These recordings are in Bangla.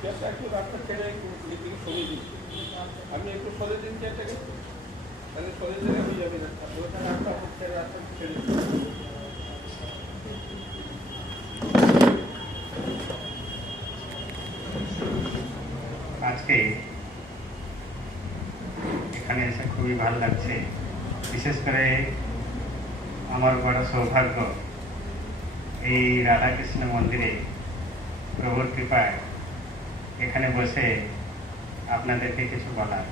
চেয়ারটা একটু রাস্তা ছেড়ে একটু এদিকে সরিয়ে দিচ্ছি। আপনি একটু সরিয়ে দিন চেয়ারটাকে, তাহলে সরিয়ে দিলে হয়ে যাবে না। ওটা রাস্তা ছেড়ে রাস্তা ছেড়ে দিন। আজকে এখানে এসে খুবই ভালো লাগছে। বিশেষ করে আমার বড় সৌভাগ্য এই রাধাকৃষ্ণ মন্দিরে প্রভুর কৃপায় এখানে বসে আপনাদেরকে কিছু বলার।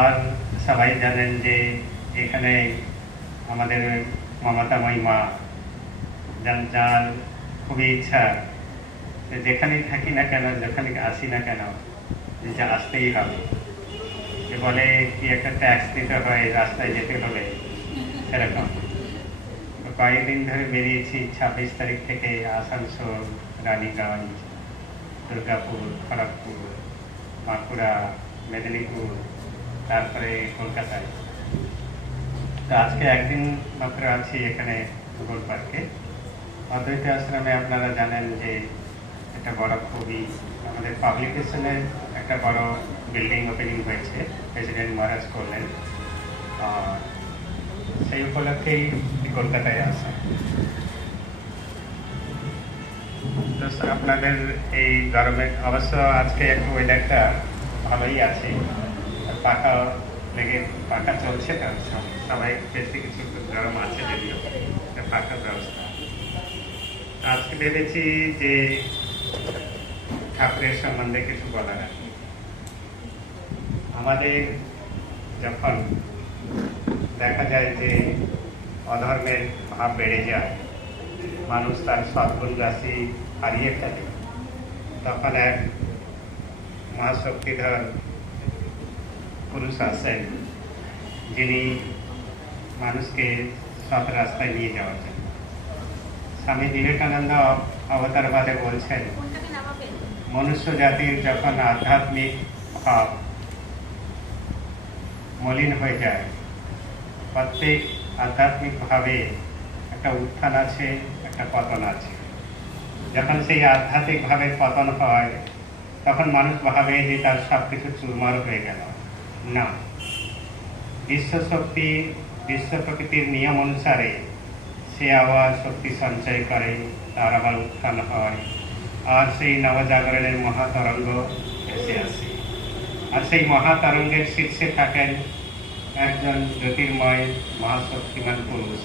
আর সবাই জানেন যে এখানে আমাদের মমতাময়ী মা, যার খুবই ইচ্ছা যেখানেই থাকি না কেন, যেখানে আসি না কেন, যে আসতেই হবে। যে বলে কি একটা ট্যাক্স দিতে হয়, রাস্তায় যেতে হবে, সেরকম। তো কয়েকদিন ধরে বেরিয়েছি। 26 তারিখ থেকে আসানসোল, রানীগঞ্জ, দুর্গাপুর, খড়গপুর, বাঁকুড়া, মেদিনীপুর, তারপরে কলকাতায়। তো আজকে একদিন মাত্র আছি এখানে গোল পার্কে। অদ্বৈত আশ্রমে আপনারা জানেন যে একটা বড় খুবই আমাদের পাবলিকেশনের একটা বড় বিল্ডিং ওপেনিং হয়েছে, প্রেসিডেন্ট মহারাজ করলেন। সেই উপলক্ষেই কলকাতায় আসা। তো আপনাদের এই গরমের অবশ্য আজকে একটু ওয়েদারটা ভালোই আছে, পাখা লেগে পাখা চলছে, তো সবাই বেশি কিছু গরম আছে যদিও পাখার ব্যবস্থা। আজকে ভেবেছি যে ঠাকুরের সম্বন্ধে কিছু বলার আছে। আমাদের যখন দেখা যায় যে অধর্মের ভাব বেড়ে যায়, মানুষ তার সদ্গুণ রাশি হারিয়ে ফেলে, তখন এক মহাশক্তিধর পুরুষ আছেন যিনি মানুষকে সৎ রাস্তায় নিয়ে যাওয়ার জন্য। স্বামী বিবেকানন্দ অবতারবাদে বলছেন, মনুষ্য জাতির যখন আধ্যাত্মিক ভাব মলিন হয়ে যায়, প্রত্যেক আধ্যাত্মিক ভাবে একটা উত্থান আছে, একটা পতন আছে। যখন সেই আধ্যাত্মিক ভাবে পতন হয়, তখন মানুষ ভাবে যে তার সব কিছু চুরমার হয়ে গেল। না, বিশ্বশক্তি, বিশ্ব প্রকৃতির নিয়ম অনুসারে সে আবার শক্তি সঞ্চয় করে, তার আবার উত্থান হয়, আর সেই নবজাগরণের মহাতরঙ্গ এসে আসে। আর সেই মহাতরঙ্গের শীর্ষে থাকেন একজন জ্যোতির্ময় মহাশক্তিমান পুরুষ,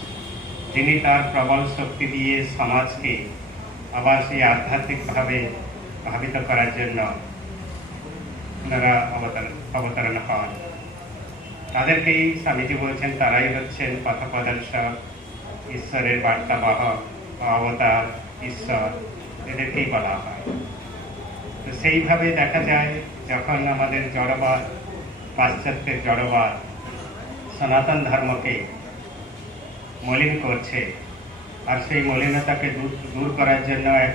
যিনি তার প্রবল শক্তি দিয়ে সমাজকে আবার সেই আধ্যাত্মিকভাবে ভাবিত করার জন্য ওনারা অবতরণ হন। তাদেরকেই স্বামীজি বলছেন তারাই হচ্ছেন পথপ্রদর্শক, ঈশ্বরের বার্তাবাহক, অবতার, ঈশ্বর, এদেরকেই বলা হয়। তো সেইভাবে দেখা যায় যখন আমাদের জড়বাদ, পাশ্চাত্যের জড়বাদ সনাতন ধর্মকে মলিন করছে, আর সেই মলিনতাকে দূর করার জন্য এক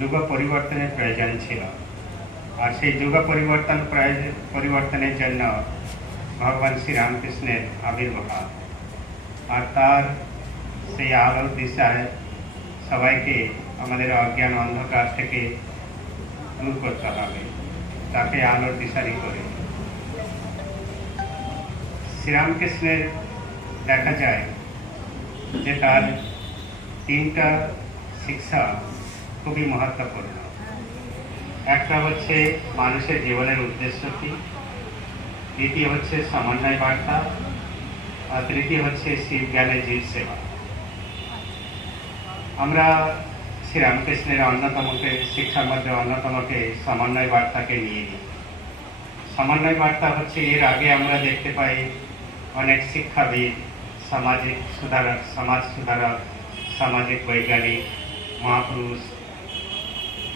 যুগ পরিবর্তনের প্রয়োজন ছিল। আর সেই যুগ পরিবর্তনের জন্য ভগবান শ্রীরামকৃষ্ণের আবির্ভাব। আর তার সেই আলোর দিশায় সবাইকে আমাদের অজ্ঞান অন্ধকার থেকে দূর করতে হবে, তাকে আলোর দিশারি করে। শ্রীরামকৃষ্ণের দেখা যায় যে তার 3টা শিক্ষা খুবই মহত্বপূর্ণ। একটা হচ্ছে মানুষের জীবনের উদ্দেশ্য কি, দ্বিতীয় হচ্ছে সমন্বয় বার্তা, আর তৃতীয় হচ্ছে শিব জ্ঞানের জীব সেবা। আমরা শ্রীরামকৃষ্ণের শিক্ষার মধ্যে অন্যতমকে সমন্বয় বার্তাকে নিয়ে নিই। সমন্বয় বার্তা হচ্ছে, এর আগে আমরা দেখতে পাই অনেক শিক্ষাবিদ, সমাজ সুধারক, সামাজিক বৈজ্ঞানিক, মহাপুরুষ,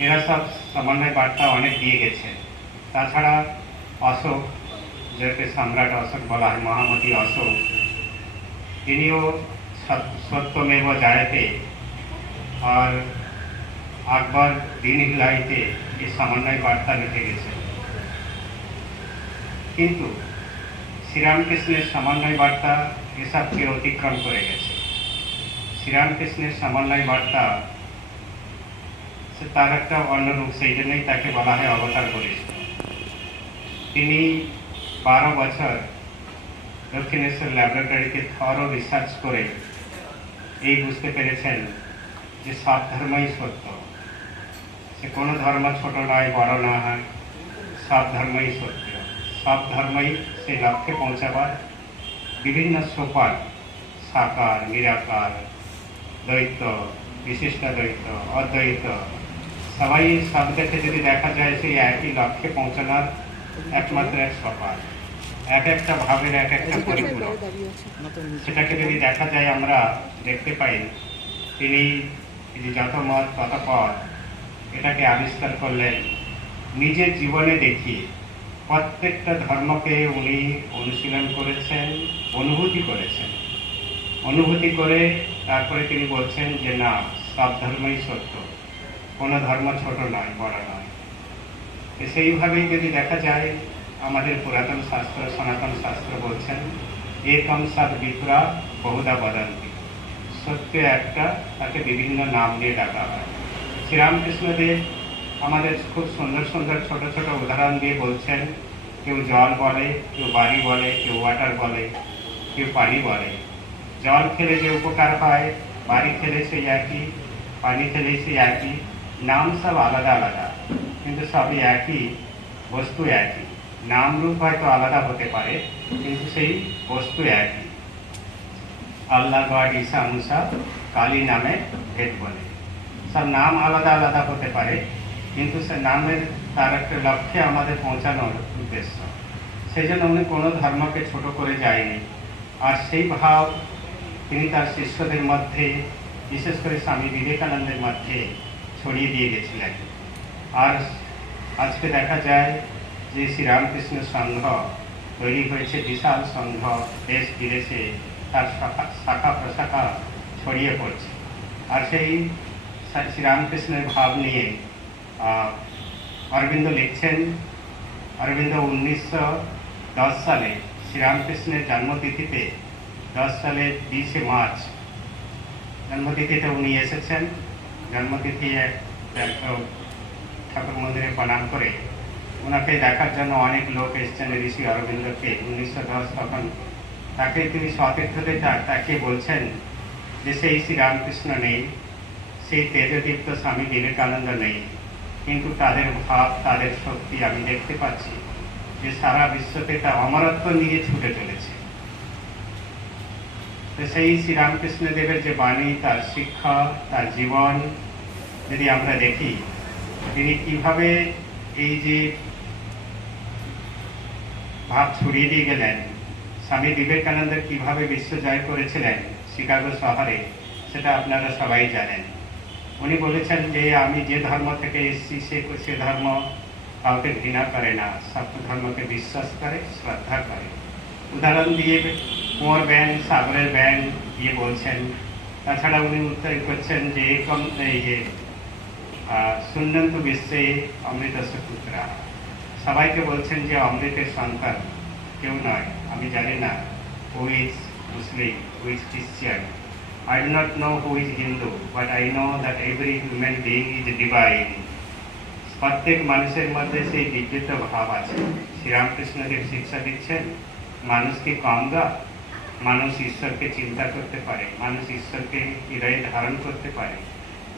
এরা সব সমন্বয় বার্তা অনেক দিয়ে গেছে। তাছাড়া অশোক, যাকে সম্রাট অশোক বলা হয়, মহামতি অশোক, তিনিও সত্যমেব জয়তে আর আকবর দিন হিলাইতে এই সমন্বয় বার্তা লিখে গেছে। কিন্তু শ্রীরামকৃষ্ণের সমন্বয় বার্তা এসবকে অতিক্রম করে গেছে। শ্রীরামকৃষ্ণের সমন্বয় বার্তা তার একটা অন্য রূপ, সেই জন্যই তাকে বলা হয় অবতার বলিষ্ঠ। তিনি 12 বছর দক্ষিণেশ্বর ল্যাবরেটরিতে থরো রিসার্চ করে এই বুঝতে পেরেছেন যে সব ধর্মই সত্য, সে কোনো ধর্ম ছোট নয়, বড় না হয়, সব ধর্মই সত্য। সব ধর্মই সেই লক্ষ্যে পৌঁছাবার বিভিন্ন সোপান, সাকার, নিরাকার, দ্বৈত, বিশিষ্ট দ্বৈত, অদ্বৈত, সবাই সব দেখে যদি দেখা যায় সেই একই লক্ষ্যে পৌঁছানোর একমাত্র এক সোপান, এক একটা ভাবের এক একটা পরিপূরক। সেটাকে যদি দেখা যায়, আমরা দেখতে পাই তিনি যত মত তত পথ এটাকে আবিষ্কার করলেন নিজের জীবনে দেখিয়ে। প্রত্যেকটা ধর্মকে উনি অনুশীলন করেছেন, অনুভূতি করেছেন। অনুভূতি করে তারপরে তিনি বলছেন যে না, সব ধর্মই সত্য, কোনো ধর্ম ছোট নয়, বড় নয়। সেইভাবেই যদি দেখা যায়, আমাদের পুরাতন শাস্ত্র, সনাতন শাস্ত্র বলছেন একম সৎ বিপ্রা বহুধা বদন্তি, সত্য একটা, তাকে বিভিন্ন নাম দিয়ে ডাকা হয়। শ্রীরামকৃষ্ণদেব আমাদের খুব সুন্দর সুন্দর ছোট ছোট উদাহরণ দিয়ে বলছেন, কেউ জল বলে, কেউ বাড়ি বলে, কেউ ওয়াটার বলে, কেউ পানি বলে। জল খেলে যে উপকার হয়, বাড়ি খেলে সেই একই, পানি খেলে সেই একই, নাম সব আলাদা আলাদা, কিন্তু সবই একই, বস্তু একই। নাম রূপ হয়তো আলাদা হতে পারে, কিন্তু সেই বস্তু একই। আল্লাহ, গড, ঈশা, মুসা, কালী নামে ভেদ বলে। সব নাম আলাদা আলাদা হতে পারে, কিন্তু সে নামের তার একটা লক্ষ্যে আমাদের পৌঁছানোর উদ্দেশ্য। সেই জন্য উনি কোনো ধর্মকে ছোট করে যায়নি। আর সেই ভাব তিনি তার শিষ্যদের মধ্যে, বিশেষ করে স্বামী বিবেকানন্দের মধ্যে ছড়িয়ে দিয়ে গেছিলেন। আর আজকে দেখা যায় যে শ্রীরামকৃষ্ণ সংঘ তৈরি হয়েছে, বিশাল সংঘ, দেশ বিদেশে তার শাখা প্রশাখা ছড়িয়ে পড়ছে। আর সেই শ্রীরামকৃষ্ণের ভাব নিয়ে অরবিন্দ লিখছেন, অরবিন্দ 1910 সালে শ্রীরামকৃষ্ণের জন্মতিথিতে, 10 সালের 20 মার্চ জন্মতিথিতে উনি এসেছেন। জন্মতিথি ঠাকুর মন্দিরে প্রণাম করে ওনাকে দেখার জন্য অনেক লোক এসেছেন ঋষি অরবিন্দকে। 1910 তখন তাকে তিনি সতীর্থতে তাকে বলছেন যে সেই শ্রীরামকৃষ্ণ নেই, সেই তেজদীপ্ত স্বামী বিবেকানন্দ নেই, কিন্তু তাদের ভাব, তাদের শক্তি আমি দেখতে পাচ্ছি যে সারা বিশ্বকে তা অমরত্ব নিয়ে ছুটে চলেছে। তো সেই শ্রীরামকৃষ্ণ দেবের যে বাণী, তার শিক্ষা, তার জীবন যদি আমরা দেখি, তিনি কিভাবে এই যে ভাব ছড়িয়ে দিয়ে গেলেন, স্বামী বিবেকানন্দ কিভাবে বিশ্ব জয় করেছিলেন শিকাগো শহরে, সেটা আপনারা সবাই জানেন। উনি বলেছেন যে আমি যে ধর্ম থেকে এসেছি সে ধর্ম কাউকে ঘৃণা করে না, সব ধর্মকে বিশ্বাস করে, শ্রদ্ধা করে। উদাহরণ দিয়ে কুঁয়োর ব্যাং, সাগরের ব্যাং দিয়ে বলছেন। তাছাড়া উনি উত্তর করছেন যে একম এই যে শূন্যন্তু বিশ্বে অমৃতস্য পুত্রা, সবাইকে বলছেন যে অমৃতের সন্তান কেউ নয়। আমি জানি না who is Muslim, who is খ্রিস্টান, I do not know who is Hindu, but I know that every human being is divine. প্রত্যেক মানুষের মধ্যে সেই দিব্যত্ব ভাব আছে। শ্রীরামকৃষ্ণদেব শিক্ষা দিচ্ছেন, মানুষ কি কম গা? মানুষ ঈশ্বরকে চিন্তা করতে পারে, মানুষ ঈশ্বরকে হৃদয়ে ধারণ করতে পারে,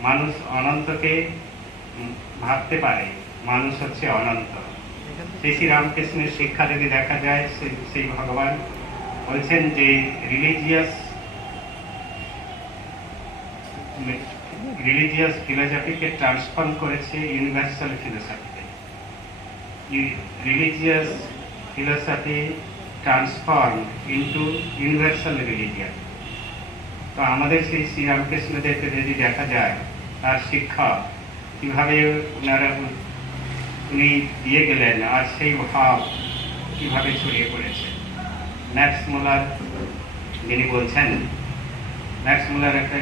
মানুষ অনন্তকে ভাবতে পারে, মানুষ হচ্ছে অনন্ত। সেই শ্রীরামকৃষ্ণের শিক্ষা যদি দেখা যায়, সেই ভগবান বলছেন যে রিলিজিয়াস ফিলোসফিকে ট্রান্সফর্ম করেছে ইউনিভার্সাল ফিলোসফিতে। Religious philosophy transform into universal religion. তো আমাদের সেই শ্রীরামকৃষ্ণদেবকে যদি দেখা যায়, তার শিক্ষা কীভাবে উনি দিয়ে গেলেন, আর সেই ভাব কীভাবে ছড়িয়ে পড়েছে। ম্যাক্স মুলার যিনি বলছেন, ম্যাক্স মুলার একটা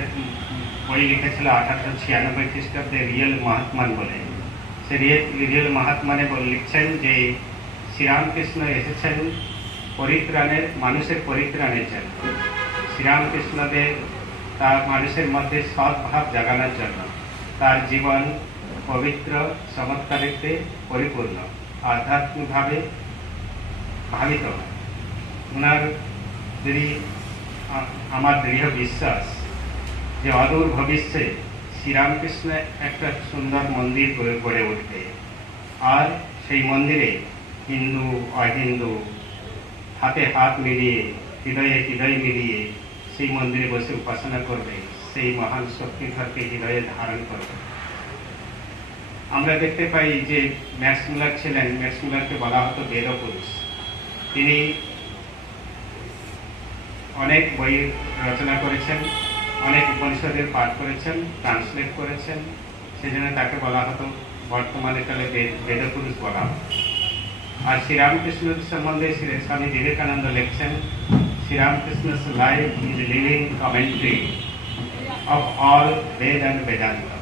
বই লিখেছিল 1896 খ্রিস্টাব্দে, রিয়েল মহাত্মান বলে। সে রিয়েল মহাত্মানে লিখছেন যে শ্রীরামকৃষ্ণ এসেছেন পরিত্রাণের, মানুষের পরিত্রাণের জন্য। শ্রীরামকৃষ্ণদেব তার মানুষের মধ্যে সদ্ভাব জাগানোর জন্য তার জীবন, পবিত্র চমৎকারিতে পরিপূর্ণ, আধ্যাত্মিকভাবে ভাবিত হয়। ওনার যদি আমার দৃঢ় বিশ্বাস যে অদূর ভবিষ্যতে শ্রীরামকৃষ্ণ একটা সুন্দর মন্দির গড়ে উঠবে, আর সেই মন্দিরে হিন্দু অহিন্দু হাতে হাত মিলিয়ে হৃদয়ে হৃদয় মিলিয়ে সেই মন্দিরে বসে উপাসনা করবে, সেই মহান শক্তিধরকে হৃদয়ে ধারণ করবে। আমরা দেখতে পাই যে ম্যাক্স মুলার ছিলেন, ম্যাক্স মুলারকে বলা হতো বেদপুরুষ। তিনি অনেক বই রচনা করেছেন, অনেক উপনিষদের পাঠ করেছেন, ট্রান্সলেট করেছেন, সেজন্য তাকে বলা হতো বর্তমানে কালে বেদপুরুষ বলা হয়। আর শ্রীরামকৃষ্ণ সম্বন্ধে স্বামী বিবেকানন্দ লিখছেন, শ্রীরামকৃষ্ণ's life is a living commentary of all Ved and Vedanta.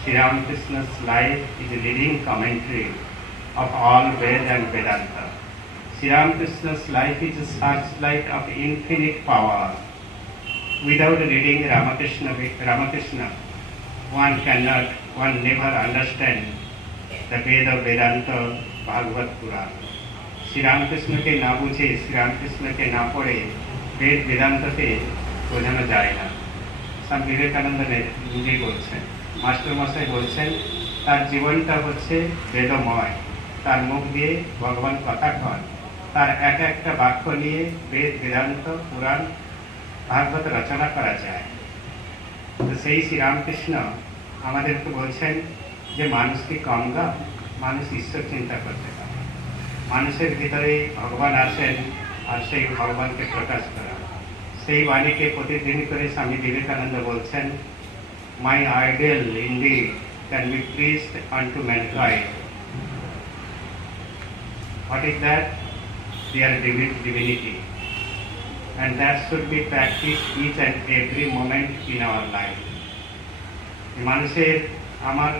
Sri-Ramakrishna's life is a living commentary of all Ved and Vedanta. Sri-Ramakrishna's life is a searchlight of infinite power. Without reading Ramakrishna, one never understand the Veda, Vedanta, Bhagavad Puran. শ্রীরামকৃষ্ণকে না বুঝে, শ্রীরামকৃষ্ণকে না পড়ে বেদ বেদান্তকে বোঝানো যায় না। স্বামী বিবেকানন্দ নিজেই বলছেন, মাস্টারমশাই বলছেন, তার জীবনটা হচ্ছে বেদময়, তার মুখ দিয়ে ভগবান কথা কন, তার এক একটা বাক্য নিয়ে বেদ বেদান্ত পুরাণ ভাগবত রচনা করা যায়। তো সেই শ্রীরামকৃষ্ণ আমাদেরকে বলছেন যে মানুষ কি কম গা, মানুষ ঈশ্বর চিন্তা করতে পারে, মানুষের ভিতরে ভগবান আসেন আর সেই ভগবানকে প্রকাশ করা। সেই বাণীকে প্রতিদিন করে স্বামী বিবেকানন্দ বলছেন, my ideal indeed can be preached unto mankind. What is that? Their divinity, and that should be practiced each and every moment in our life. মানুষের আমার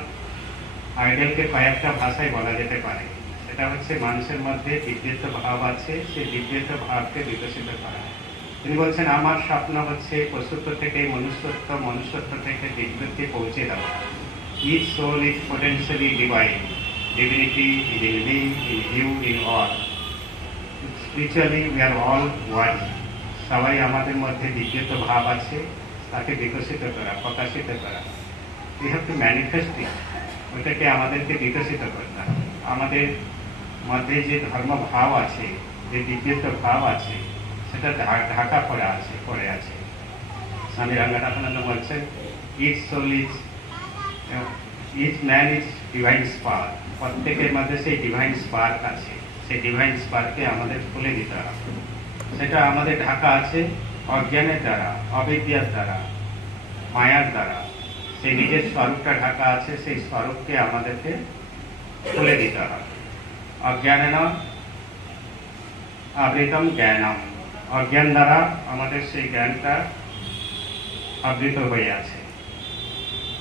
আইডিয়ালকে কয়েকটা ভাষায় বলা যেতে পারে। সেটা হচ্ছে মানুষের মধ্যে দিব্যত্ব ভাব আছে, সেই দিব্যত্ব ভাবকে বিকশিত করা। তিনি বলছেন, আমার স্বপ্ন হচ্ছে পশুত্ব থেকে মনুষ্যত্ব, মনুষ্যত্ব থেকে দিব্যত্বে পৌঁছে দেওয়া। Each soul is potentially divine. Divinity is in me, in you, in all. Spiritually we are all one. সবাই আমাদের মধ্যে দিব্যত্ব ভাব আছে, তাকে বিকশিত করা, প্রকাশিত করা। We have to manifest it. ওটাকে আমাদেরকে বিকশিত করতে হবে। আমাদের মধ্যে যে ধর্ম ভাব আছে, যে দিব্যত্ব ভাব আছে, সেটা ঢাকা পড়ে আছে। স্বামী রঙ্গনাথানন্দ বলছেন, each man is divine spark. প্রত্যেকের মধ্যে সেই ডিভাইন স্পার্ক আছে, সেই ডিভাইন স্পার্ককে আমাদের খুলে দিতে হবে। সেটা আমাদের ঢাকা আছে অজ্ঞানের দ্বারা, অবিদ্যার দ্বারা, মায়ার দ্বারা। সেই নিজের স্বরূপটা ঢাকা আছে, সেই স্বরূপকে আমাদেরকে খুলে দিতে হবে। অজ্ঞানেন আবৃতম জ্ঞানম, অজ্ঞান দ্বারা আমাদের সেই জ্ঞানটা আবৃত হয়ে আছে।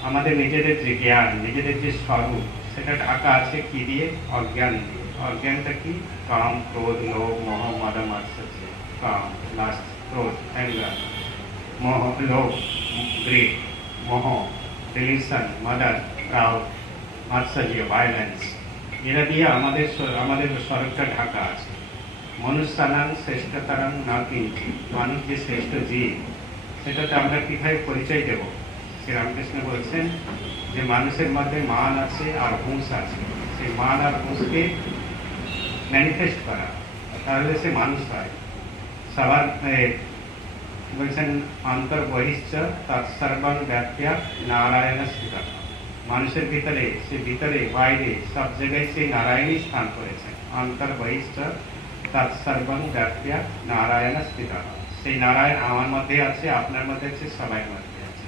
আমাদের নিজেদের যে জ্ঞান, নিজেদের যে স্বরূপ, সেটা ঢাকা আছে কি দিয়ে? অজ্ঞান দিয়ে। অজ্ঞানটা কি? কাম, ক্রোধ, লোভ, মোহ, মদ, মাৎসর্য। কাম, লাস্ট, ক্রোধ, অ্যাঙ্গার, মোহ, লোভ, গ্রিড, মোহ, ডিলিউশন, মার্ডার, প্রাউড, মাৎসর্য, ভায়োলেন্স। এরা দিয়ে আমাদের স্বরূপটা ঢাকা আছে। মনুষ্যানাং শ্রেষ্ঠতরং না কিঞ্চিৎ, মানুষ যে শ্রেষ্ঠ জীব, সেটাতে আমরা কিভাবে পরিচয় দেব? শ্রীরামকৃষ্ণ বলছেন যে মানুষের মধ্যে মান আছে আর হুঁশ আছে, সেই মান আর হুঁশকে ম্যানিফেস্ট করা, তাহলে সে মানুষ হয়। সবার বলছেন অন্তর বহিশ্চ তৎসর্বং ব্যাপ্য নারায়ণ স্থিত। মানুষের ভিতরে, সে ভিতরে বাইরে সব জায়গায় সেই নারায়ণই স্থান করেছেন। অন্তর বহিশ্চ তৎসর্বং ব্যাপ্য নারায়ণ স্থিত। সেই নারায়ণ আমার মধ্যে আছে, আপনার মধ্যে আছে, সবাই মধ্যে আছে।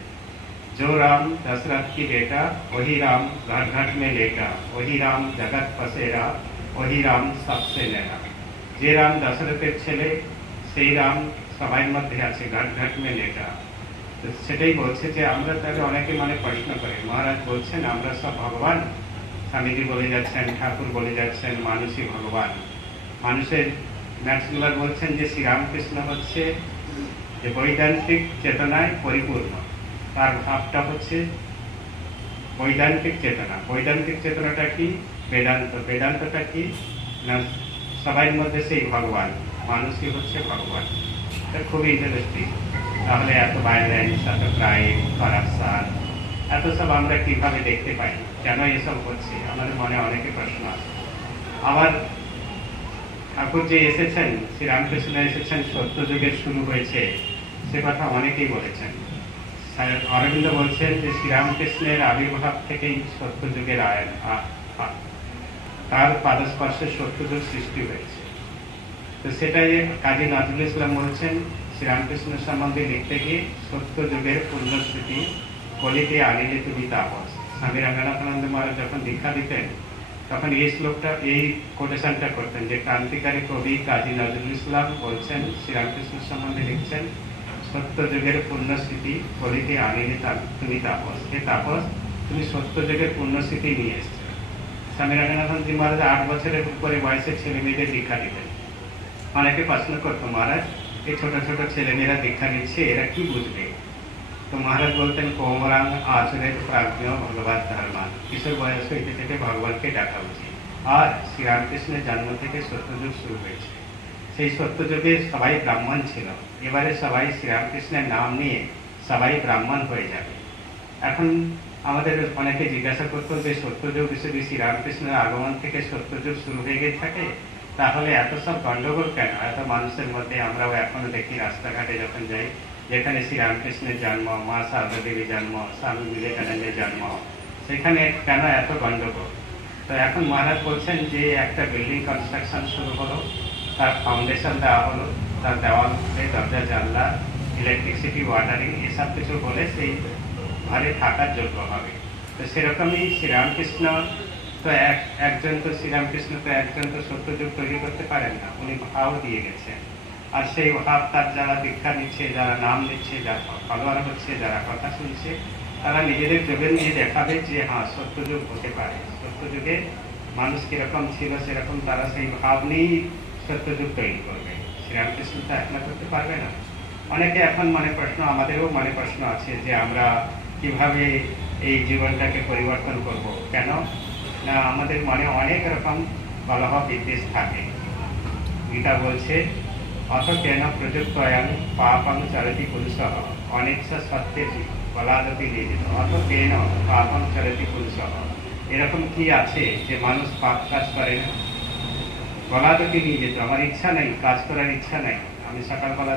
जो राम दशरथ की बेटा, वही राम घर घर में लेटा, वही राम जगत पसेरा, वही राम सबसे न्यारा। যে রাম দশরথের ছেলে, সেই রাম সবাই মধ্যে আছে, ঘাট ঘাট মে লেটা। তো সেটাই বলছে যে আমরা তাহলে অনেকে প্রশ্ন করে, মহারাজ বলছেন আমরা সব ভগবান। স্বামীজি বলে যাচ্ছেন, ঠাকুর বলে যাচ্ছেন মানুষই ভগবান। মানুষের ম্যাক্স মুলার বলছেন যে শ্রীরামকৃষ্ণ হচ্ছে যে বৈদান্তিক চেতনায় পরিপূর্ণ। তার ভাবটা হচ্ছে বৈদান্তিক চেতনা। বৈদান্তিক চেতনাটা কি? বেদান্ত। বেদান্তটা কি না, সবাই মধ্যে সেই ভগবান, মানুষই হচ্ছে ভগবান। এটা খুবই ইন্টারেস্টিং। তাহলে এত ভায়োলেন্স, এত ক্রাইম, করাপশন, এত সব আমরা কিভাবে দেখতে পাই? কেন এসব হচ্ছে? আমাদের মনে অনেকে প্রশ্ন আছে। আবার ঠাকুর যে এসেছেন, শ্রীরামকৃষ্ণ এসেছেন, সত্য যুগের শুরু হয়েছে, সে কথা অনেকেই বলেছেন। অরবিন্দ বলছেন যে শ্রীরামকৃষ্ণের আবির্ভাব থেকেই সত্য যুগের তার পাদস্পর্শে সত্য যুগ সৃষ্টি হয়েছে। তো সেটাই কাজী নজরুল ইসলাম বলছেন শ্রীরামকৃষ্ণ সম্বন্ধে লিখতে গিয়ে, সত্য যুগের পুণ্যস্মৃতি কলিতে আনিলে তুমি তাপস। স্বামী রঙ্গনাথানন্দ মহারাজ যখন দীক্ষা দিতেন, তখন এই শ্লোকটা, এই কোটেশনটা করতেন যে ক্রান্তিকারী কবি কাজী নজরুল ইসলাম বলছেন, শ্রীরামকৃষ্ণ সম্বন্ধে লিখছেন, সত্য যুগের পুণ্যস্মৃতি কলিতে আনিলে তুমি তাপস। হে তাপস, তুমি সত্য যুগের পুণ্যস্মৃতি নিয়ে এসছো। স্বামী রঙ্গনাথনজি মহারাজ 8 বছরের উপরে বয়সের ছেলে মেয়েদের দীক্ষা দিতেন। অনেকে প্রশ্ন করতো, মহারাজ এই ছোট ছোট ছেলেমেয়েরা দীক্ষা নিচ্ছে, এরা কি বুঝবে? তো মহারাজ বলতেন, কোমরাং আচরের প্রাজ্ঞ ভগবত ধর্মান। কিশোর বয়স হইতে থেকে ভগবানকে ডাকা উচিত। আর শ্রীরামকৃষ্ণের জন্ম থেকে সত্যযুগ শুরু হয়েছে। সেই সত্যযুগে সবাই ব্রাহ্মণ ছিল। এবারে সবাই শ্রীরামকৃষ্ণের নাম নিয়ে সবাই ব্রাহ্মণ হয়ে যাবে। এখন আমাদের অনেকে জিজ্ঞাসা করতো যে সত্যযুগ হিসেবে শ্রীরামকৃষ্ণের আগমন থেকে সত্যযুগ শুরু হয়ে গিয়ে থাকে, তাহলে এত সব গন্ডগোল কেন? এত মানুষের মধ্যে আমরাও এখনো দেখি রাস্তাঘাটে যখন যাই, যেখানে শ্রীরামকৃষ্ণের জন্ম, মা সারদা দেবীর জন্ম, স্বামী বিবেকানন্দের জন্ম, সেখানে কেন এত গন্ডগোল? তো এখন মহারাজ বলছেন যে একটা বিল্ডিং কনস্ট্রাকশন শুরু হলো, তার ফাউন্ডেশন দেওয়া হলো, তার দেওয়াল, দরজা, জানলা, ইলেকট্রিসিটি, ওয়াটারিং, এসব কিছু বলে সেই ঘরে থাকার যোগ্য হবে। তো সেরকমই শ্রীরামকৃষ্ণ তো একজন তো শ্রীরামকৃষ্ণ তো একজন তো সত্যযুগ তৈরি করতে পারেন না, উনি ভাও দিয়ে গেছেন। আর সেই ভাব তার যারা দীক্ষা নিচ্ছে, যারা নাম নিচ্ছে, যারা ফলোয়ার হচ্ছে, যারা কথা শুনছে, তারা নিজেদের যোগে নিয়ে দেখাবে যে হ্যাঁ, সত্যযুগ হতে পারে। সত্যযুগে মানুষ কিরকম ছিল সেরকম তারা সেই ভাব নিয়েই সত্যযুগ তৈরি করবে। শ্রীরামকৃষ্ণ তো একলা করতে পারবে না। অনেকে এখন মনে প্রশ্ন, আমাদেরও মনে প্রশ্ন আছে যে আমরা কিভাবে এই জীবনটাকে পরিবর্তন করব? কেন না, আমাদের মনে অনেক রকম কলহ বিদ্বেষ থাকে। গীতা বলছে, অথ কেন প্রযুক্তয়াং পাপং চরতি পুরুষঃ অনিচ্ছা সত্যেপি বলাদপি নিয়োজিত। অথ কেন পাপং চরতি পুরুষঃ, এরকম কি আছে যে মানুষ পাপ কাজ করে না? বলাদপি নিয়োজিত, আমার ইচ্ছা নেই, কাজ করার ইচ্ছা নেই, আমি সকালবেলা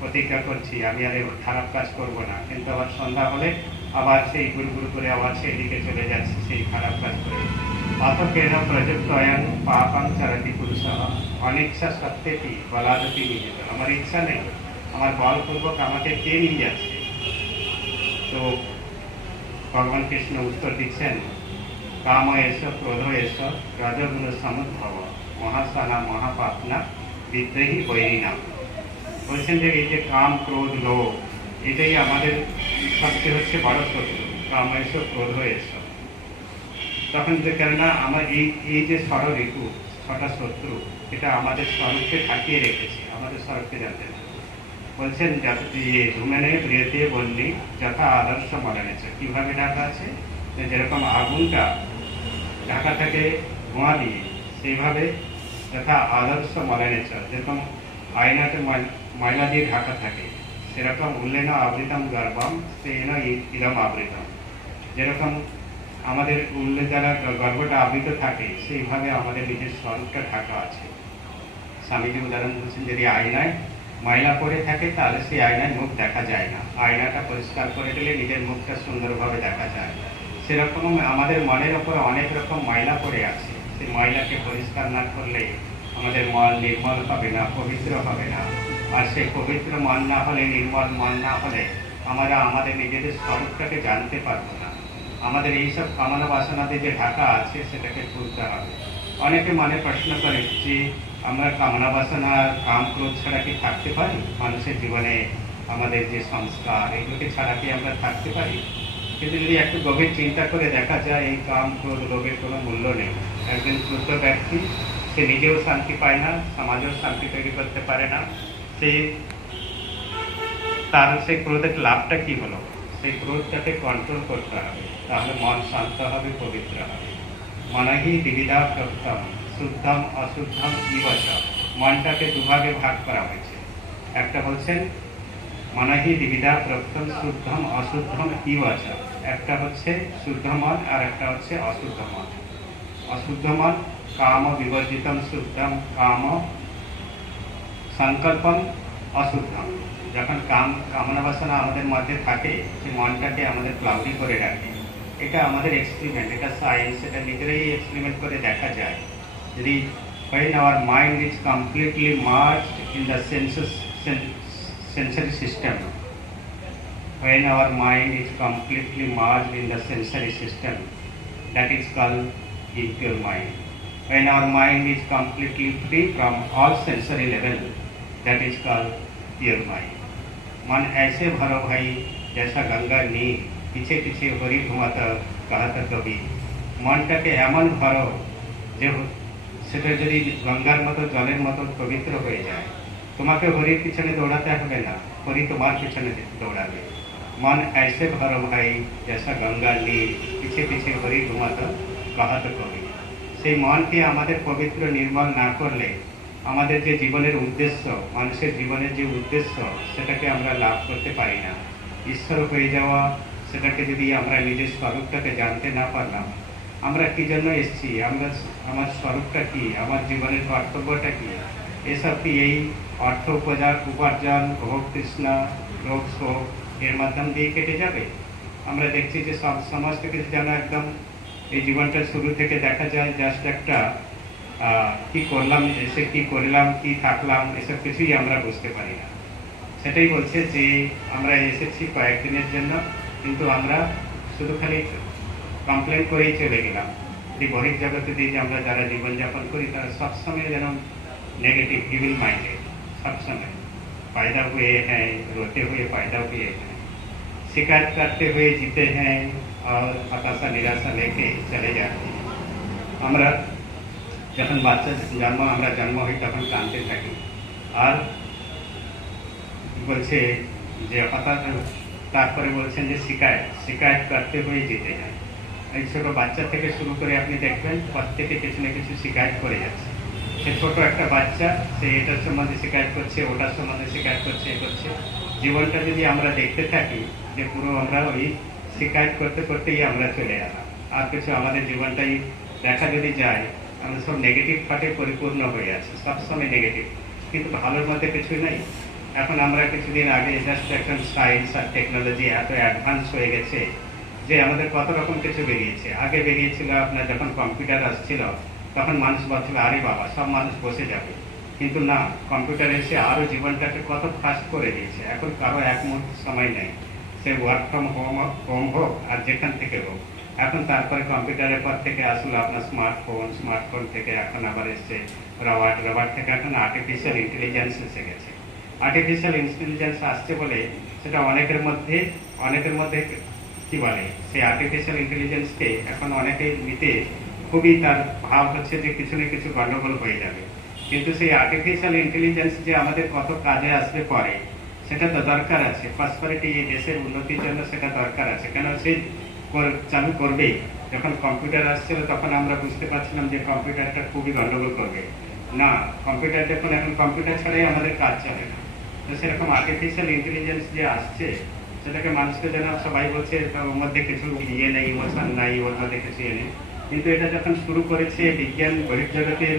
প্রতিজ্ঞা করছি আমি আর খারাপ কাজ করব না, কিন্তু আবার সন্ধ্যা হলে আবার সেই গুড়গুড় করে আবার সেই দিকে চলে যাচ্ছে সেই খারাপ কাজ করে। অথ কেন প্রযুক্তয়াং পাপং চরতি পুরুষঃ অনিচ্ছা সত্যেপি বলাদপি নিয়োজিত, আমার ইচ্ছা নেই, আমার বলপূর্বক আমাকে কে নিয়ে যাচ্ছে? তো ভগবান কৃষ্ণ উত্তর দিচ্ছেন, কাম এস, ক্রোধ এস, রজগুণ সমুদ্ভব, মহাসানা মহাপাপনা বিদ্রোহী বৈরিণা। বলছেন যে এই যে কাম, ক্রোধ, লোভ, এটাই আমাদের সবচেয়ে হচ্ছে বড় শত্রু। কাম এস, ক্রোধ এস। তখন যে কেননা আমার এই যে ষড় ঋতু, ছটা শত্রু, এটা আমাদের স্বরূপকে ঢাকিয়ে রেখেছে, আমাদের স্বরূপকে জানতে না। বলছেন ধূমেনে প্রিয়তে বললি যথা আদর্শ মলানেছে। কিভাবে ঢাকা আছে? যেরকম আগুনটা ঢাকা থাকে ধোঁয়া দিয়ে, সেইভাবে যথা আদর্শ মলানেছে, যেরকম আয়নাতে ময়লা দিয়ে ঢাকা থাকে, সেরকম উল্লেন আবৃতম গর্ভম সেন ইদম আবৃতম। যেরকম আমাদের উল্লে দ্বারা গর্ভটা আবৃত থাকে, সেইভাবে আমাদের নিজের স্বরূপটা ঢাকা আছে। স্বামীজি উদাহরণ বলছেন, যদি আয়নায় ময়লা পড়ে থাকে তাহলে সেই আয়নায় মুখ দেখা যায় না, আয়নাটা পরিষ্কার করে দিলে নিজের মুখটা সুন্দরভাবে দেখা যায়। সেরকম আমাদের মনের ওপর অনেক রকম ময়লা পড়ে আছে, সেই ময়লাকে পরিষ্কার না করলে আমাদের মন নির্মল হবে না, পবিত্র হবে না। আর সেই পবিত্র মন না হলে, নির্মল মন না হলে আমরা আমাদের নিজেদের স্বরূপটাকে জানতে পারবো না। আমাদের এইসব কামনা বাসনাতে যে ঢাকা আছে সেটাকে তুলতে হবে। অনেকে মনে প্রশ্ন করে যে আমরা কামনা বাসনা, কাম, ক্রোধ ছাড়া কি থাকতে পারি? মানুষের জীবনে আমাদের যে সংস্কার, এগুলোকে ছাড়া কি আমরা থাকতে পারি? কিন্তু যদি একটু গভীর চিন্তা করে দেখা যায়, এই কাম, ক্রোধ, লোভের কোনো মূল্য নেই। একজন ক্রুদ্ধ ব্যক্তি, সে নিজেও শান্তি পায় না, সমাজেও শান্তি তৈরি করতে পারে না। তার সেই ক্রোধের লাভটা কি হলো? সেই ক্রোধটাকে কন্ট্রোল করতে হবে। তাহলে মন শান্ত হবে, পবিত্র হবে। মনহি দ্বিবিধা প্রত্যম, শুদ্ধম অশুদ্ধম ইবচ। মনটাকে দুভাগে ভাগ করা হয়েছে। একটা বলছেন মনহি দ্বিবিধা প্রত্যম, শুদ্ধম অশুদ্ধম ইবচ। একটা হচ্ছে শুদ্ধ মন আর একটা হচ্ছে অশুদ্ধ মন। অশুদ্ধ মন কাম বিবর্জিতম, শুদ্ধম কাম সংকল্পম অশুদ্ধম। যখন কামনা বাসনা আমাদের মধ্যে থাকে, সে মনটাকে আমাদের ক্লাউডি করে রাখে। এটা আমাদের এক্সপেরিমেন্ট, এটা সায়েন্স, এটা নিজেরাই এক্সপেরিমেন্ট করে দেখা যায়। যদি when our mind is completely merged in the sensory system, when our mind is completely merged in the sensory system, that is called impure mind. When our mind is completely free from all sensory level, that is called pure mind. मन ऐसे भरो भाई जैसा गंगा नीर, পিছে পিছে হরি ঘুমাতা কাহাতা কবি। মনটাকে এমন ভরো যে সেটা যদি গঙ্গার মতো জলের মতো পবিত্র হয়ে যায়, তোমাকে হরির পিছনে দৌড়াতে হবে না, হরি তোমার পিছনে দৌড়াবে। মন ऐसे भरो भाई जैसा गंगा नीर, পিছে পিছে হরি ঘুমাতা কাহাতা কবি। সেই মনকে আমাদের পবিত্র নির্মল না করলে আমাদের যে জীবনের উদ্দেশ্য, মানুষের জীবনের যে উদ্দেশ্য, সেটাকে আমরা লাভ করতে পারি না। ঈশ্বর হয়ে যাওয়া, সেটাকে যদি আমরা নিজের স্বরূপটাকে জানতে না পারলাম, আমরা কি জন্য এসেছি, আমার স্বরূপটা কি, আমার জীবনের কর্তব্যটা কি, এসব কি এই অর্থ উপার্জন, ভোগ তৃষ্ণা, রোগ শোক এর মাধ্যম দিয়ে কেটে যাবে? আমরা দেখছি যে সমস্ত কিছু যেন একদম এই জীবনটা শুরু থেকে দেখা যায় জাস্ট একটা কি করলাম, এসে কি করলাম, কি থাকলাম, এসব কিছুই আমরা বুঝতে পারি না। সেটাই বলছে যে আমরা এসেছি কয়েকদিনের জন্য, কিন্তু আমরা শুধু খালি কমপ্লেন করেই চলে গেলাম। এই বহির্জগতে দিয়ে যে আমরা যারা জীবনযাপন করি, তারা সবসময় যেন नेगेटिव इविल माइंडेड, सब समय पैदा हुए हैं, रोते हुए पैदा हुए हैं, शिकायत करते हुए जीते हैं और हताशा निराशा लेके चले जाते हैं। আমরা যখন বাচ্চা আমরা জন্ম হই তখন কাঁদতে থাকি, আর বলছে যে হঠাৎ তারপরে বলছেন যে শিকায়ত করতে হয়ে যেতে হয়। এই ছোট বাচ্চা থেকে শুরু করে আপনি দেখবেন প্রত্যেকে কিছু না কিছু শিকায়ত করে যাচ্ছে। সে ছোট একটা বাচ্চা, সে এটার সম্বন্ধে শিকায়ত করছে, ওটার সম্বন্ধে শিকায়ত করছে, এ করছে। জীবনটা যদি আমরা দেখতে থাকি যে পুরো আমরা ওই শিকায়ত করতে করতেই আমরা চলে এলাম, আর কিছু আমাদের জীবনটাই দেখা যদি যায়, আমরা সব নেগেটিভ পার্টে পরিপূর্ণ হয়ে আছে, সবসময় নেগেটিভ, কিন্তু ভালোর মধ্যে কিছুই নেই। এখন আমরা কিছুদিন আগে জাস্ট এখন সায়েন্স আর টেকনোলজি এত অ্যাডভান্স হয়ে গেছে যে আমাদের কত রকম কিছু বেরিয়েছে। আগে বেরিয়েছিল আপনার যখন কম্পিউটার আসছিল, তখন মানুষ ভাবছিল আরে বাবা সব মানুষ বসে যাবে, কিন্তু না, কম্পিউটার এসে আরও জীবনটাকে কত ফাস্ট করে দিয়েছে। এখন কারো এক মুহূর্ত সময় নেই, সে ওয়ার্ক ফ্রম হোম হোক আর যেখান থেকে হোক। এখন তারপরে কম্পিউটারের পর থেকে আসলে আপনার স্মার্টফোন থেকে এখন আবার এসছে রবার্ট থেকে এখন আর্টিফিশিয়াল ইন্টেলিজেন্স এসে গেছে। আর্টিফিশিয়াল ইন্টেলিজেন্স আসছে বলে সেটা অনেকের মধ্যে কি বলে, সেই আর্টিফিশিয়াল ইন্টেলিজেন্সকে এখন অনেকেই নিতে খুবই তার ভাব হচ্ছে যে কিছু না কিছু গন্ডগোল হয়ে যাবে। কিন্তু সেই আর্টিফিশিয়াল ইন্টেলিজেন্স যে আমাদের কত কাজে আসবে পরে, সেটা তো দরকার আছে। প্রসপারিটি এই দেশের উন্নতির জন্য সেটা দরকার আছে, কেন সে চালু করবেই। যখন কম্পিউটার আসছিল তখন আমরা বুঝতে পারছিলাম যে কম্পিউটারটা খুবই গন্ডগোল করবে না। কম্পিউটার দেখুন, এখন কম্পিউটার ছাড়াই আমাদের কাজ চলে না। তো সেরকম আর্টিফিশিয়াল ইন্টেলিজেন্স যে আসছে, সেটাকে মানুষকে যেন সবাই বলছে ওর মধ্যে কিছু ইয়ে নেই, ইমোশন নাই, ওর মধ্যে কিছু ইয়ে নেই। কিন্তু এটা যখন শুরু করেছে বিজ্ঞান বহির্জগতের,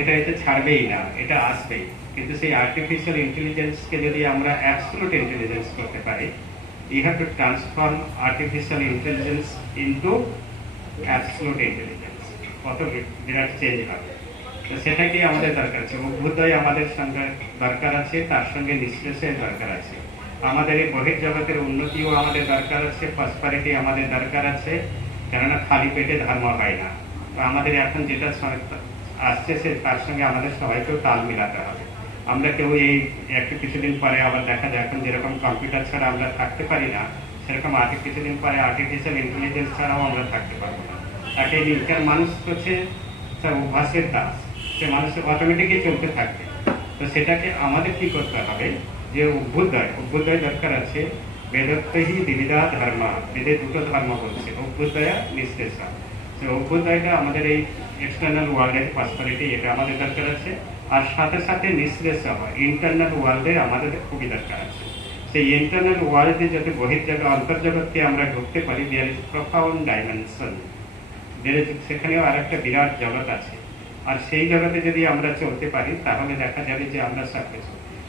এটা ছাড়বেই না, এটা আসবেই। কিন্তু সেই আর্টিফিশিয়াল ইন্টেলিজেন্সকে যদি আমরা অ্যাবসলিউট ইন্টেলিজেন্স করতে পারি, you have to transform artificial intelligence into absolute intelligence, কত বিরাট চেঞ্জ হবে। তো সেটাকে আমাদের দরকার আছে, অভ্যুদয় আমাদের সঙ্গে দরকার আছে, তার সঙ্গে নিঃশেষের দরকার আছে। আমাদের এই বহির্জগতের উন্নতিও আমাদের দরকার আছে, প্রসপারিটি আমাদের দরকার আছে, কেননা খালি পেটে ধর্ম হয় না। তো আমাদের এখন যেটা আসছে সে তার সঙ্গে আমাদের সবাইকেও তাল মিলাতে হবে। আমরা কেউ এই একটু কিছুদিন পরে আবার দেখা যায় এখন যেরকম কম্পিউটার ছাড়া আমরা থাকতে পারি না, সেরকম কিছুদিন পরে আর্টিফিশিয়াল ইন্টেলিজেন্স ছাড়াও আমরা থাকতে পারবো না। তাকে কারণ মানুষ হচ্ছে অভ্যাসের দাস, সে মানুষের অটোমেটিকই চলতে থাকবে। তো সেটাকে আমাদের কি করতে হবে, যে অভ্যুদয় দরকার আছে। বেদত্বহি বিবিধা ধর্ম, বেদে দুটো ধর্ম বলছে, অভ্যুদয়া, নিঃশেষা। তো অভ্যুদয়টা আমাদের এই এক্সটার্নাল ওয়ার্ল্ডের প্রসপারিটি, এটা আমাদের দরকার আছে। আর সাথে সাথে নিঃশেষা হয়, ইন্টারনাল ওয়ার্ল্ডের আমাদের খুবই দরকার আছে। সেই ইন্টারনাল ওয়ার্ল্ডে যদি বহির্জগৎ অন্তর্জগৎকে আমরা ঢুকতে পারি, দেয়ার ইজ প্রফাউন্ড ডাইমেনশন, সেখানেও আর একটা বিরাট জগৎ আছে। আর সেই জগতে যদি আমরা চলতে পারি তাহলে দেখা যাবে যে আমরা সাকসেস।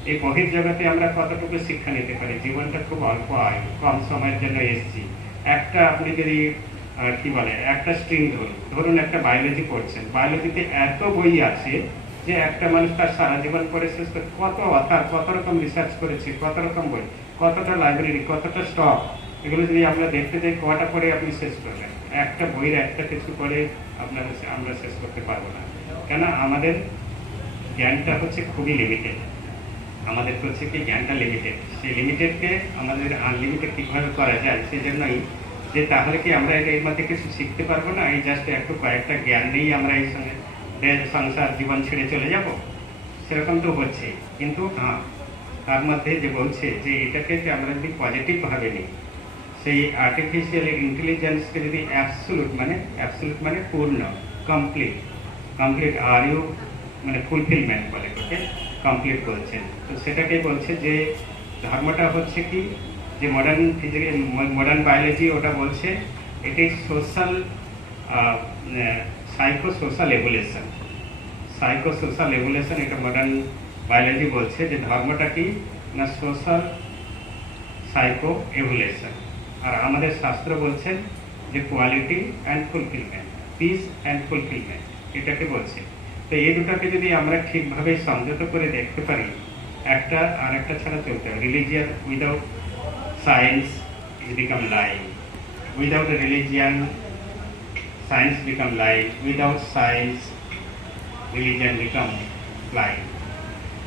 এই বহির্জগতে আমরা কতটুকু শিক্ষা নিতে পারি? জীবনটা খুব অল্প আয়ু, কম সময়ের জন্য এসেছি। একটা আপনি যদি কি বলে একটা স্ট্রিম ধরুন একটা বায়োলজি পড়ছেন, বায়োলজিতে এত বই আছে যে একটা মানুষ তার সারা জীবন পড়ে শেষ করে, কত অথার কত রকম রিসার্চ করেছে, কত রকম বই, কতটা লাইব্রেরি, কতটা স্টক, এগুলো যদি আমরা দেখতে যাই কটা পড়ে আপনি শেষ করবেন? একটা বইয়ের একটা কিছু পড়ে আমরা শেষ করতে পারবো না। কেন? আমাদের জ্ঞানটা হচ্ছে খুবই লিমিটেড। আমাদের হচ্ছে কি জ্ঞানটা লিমিটেড, সেই লিমিটেডকে আমাদের আনলিমিটেড কীভাবে করা যায়, সেই জন্যই যে তাহলে কি আমরা এর মধ্যে কিছু শিখতে পারবো না? এই জাস্ট একটু কয়েকটা জ্ঞান নিয়েই আমরা এই সঙ্গে সংসার জীবন ছেড়ে চলে যাব, সেরকম তো হচ্ছে। কিন্তু হ্যাঁ, তার মধ্যে যে বলছে যে এটাকে যে আমরা যদি পজিটিভভাবে নিই, সেই আর্টিফিশিয়াল ইন্টেলিজেন্সকে যদি অ্যাবসলুট মানে পূর্ণ, কমপ্লিট আর ইউ মানে ফুলফিলমেন্ট বলে, ওকে কমপ্লিট বলছেন। তো সেটাকেই বলছে যে ধর্মটা হচ্ছে কি, যে মডার্ন বায়োলজি ওটা বলছে এটি সোশ্যাল সাইকোসোশ্যাল এভুলেশন। এটা মডার্ন বায়োলজি বলছে যে ধর্মটা কি না সোশ্যাল সাইকো এভুলেশন। আর আমাদের শাস্ত্র বলছেন যে quality and fulfilment, piece and fulfilment, এটাকে বলছে। তো এই দুটাকে যদি আমরা ঠিকভাবে সংযত করে দেখতে পারি, একটা আর একটা ছাড়া চলতে হবে। Religion without science is become lie, without religion science become lie, without science religion become lie.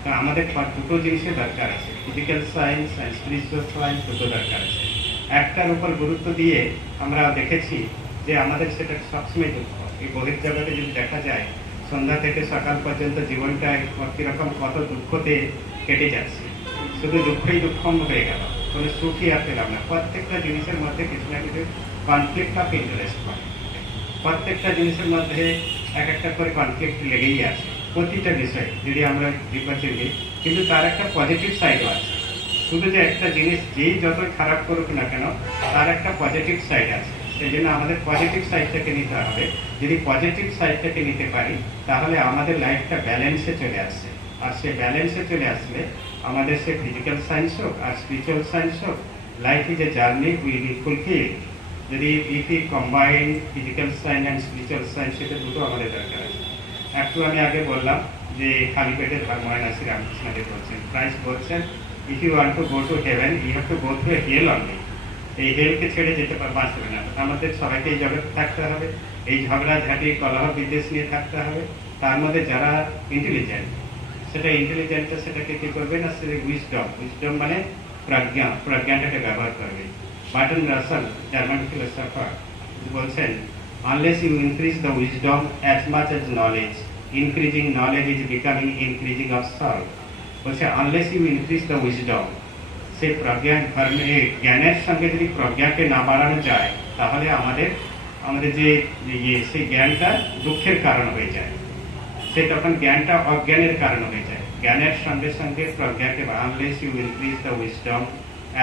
তো আমাদের দুটো জিনিসের দরকার আছে, physical science and spiritual science, দুটো দরকার আছে। একটার উপর গুরুত্ব দিয়ে আমরা দেখেছি যে আমাদের সেটা সবসময় দুঃখ। এই বহির্জগতে যদি দেখা যায় সন্ধ্যা থেকে সকাল পর্যন্ত জীবনটা কীরকম কত দুঃখতে কেটে যাচ্ছে, শুধু দুঃখই দুঃখম হয়ে গেল, কোনো সুখই আর পেলাম না। প্রত্যেকটা জিনিসের মধ্যে কিছু না কিছু কনফ্লিক্ট অফ ইন্টারেস্ট হয়, প্রত্যেকটা জিনিসের মধ্যে এক একটা করে কনফ্লিক্ট লেগেই আছে। প্রতিটা বিষয় যদি আমরা বিপক্ষে নিই, কিন্তু তার একটা পজিটিভ সাইডও আছে। শুধু যে একটা জিনিস যেই যতই খারাপ করুক না কেন, তার একটা পজিটিভ সাইড আছে। সেই জন্য আমাদের পজিটিভ সাইডটাকে নিতে হবে। যদি পজিটিভ সাইডটাকে নিতে পারি তাহলে আমাদের লাইফটা ব্যালেন্সে চলে আসছে। আর সে ব্যালেন্সে চলে আসলে আমাদের সে ফিজিক্যাল সায়েন্স হোক আর স্পিরিচুয়াল সায়েন্স হোক, life is a journey will be fulfil. যদি ইফ ই combine physical science and spiritual science, সেটা দুটো আমাদের দরকার আছে। একটু আমি আগে বললাম যে খালি পেটের ধর্ম হয় না, শ্রী রামকৃষ্ণদেব বলছেন, ক্রাইস্ট বলছেন, if you want to go to heaven you have to go through a hell only. এই হেলকে ছেড়ে যেতে বাঁচবে না। আমাদের সবাইকে এই জগতে থাকতে হবে, এই ঝগড়া ঝাঁটি কলহ বিদ্বেষ নিয়ে থাকতে হবে। তার মধ্যে যারা ইন্টেলিজেন্ট, সেটাকে কি করবে না, সে উইজডম মানে প্রজ্ঞাটাকে ব্যবহার করবে। বার্টন রাসেল, জার্মান ফিলোসফার, বলছেন, unless you increase the wisdom as much as knowledge, increasing knowledge is becoming increasing of sorrow. বলছে unless you increase the wisdom, সেই জ্ঞানের সঙ্গে যদি প্রজ্ঞাকে না বাড়ানো যায় তাহলে আমাদের যে সেই জ্ঞানটা দুঃখের কারণ হয়ে যায়, সে তখন জ্ঞানটা অজ্ঞানের কারণ হয়ে যায়। জ্ঞানের সঙ্গে সঙ্গে প্রজ্ঞাকে, unless you increase the wisdom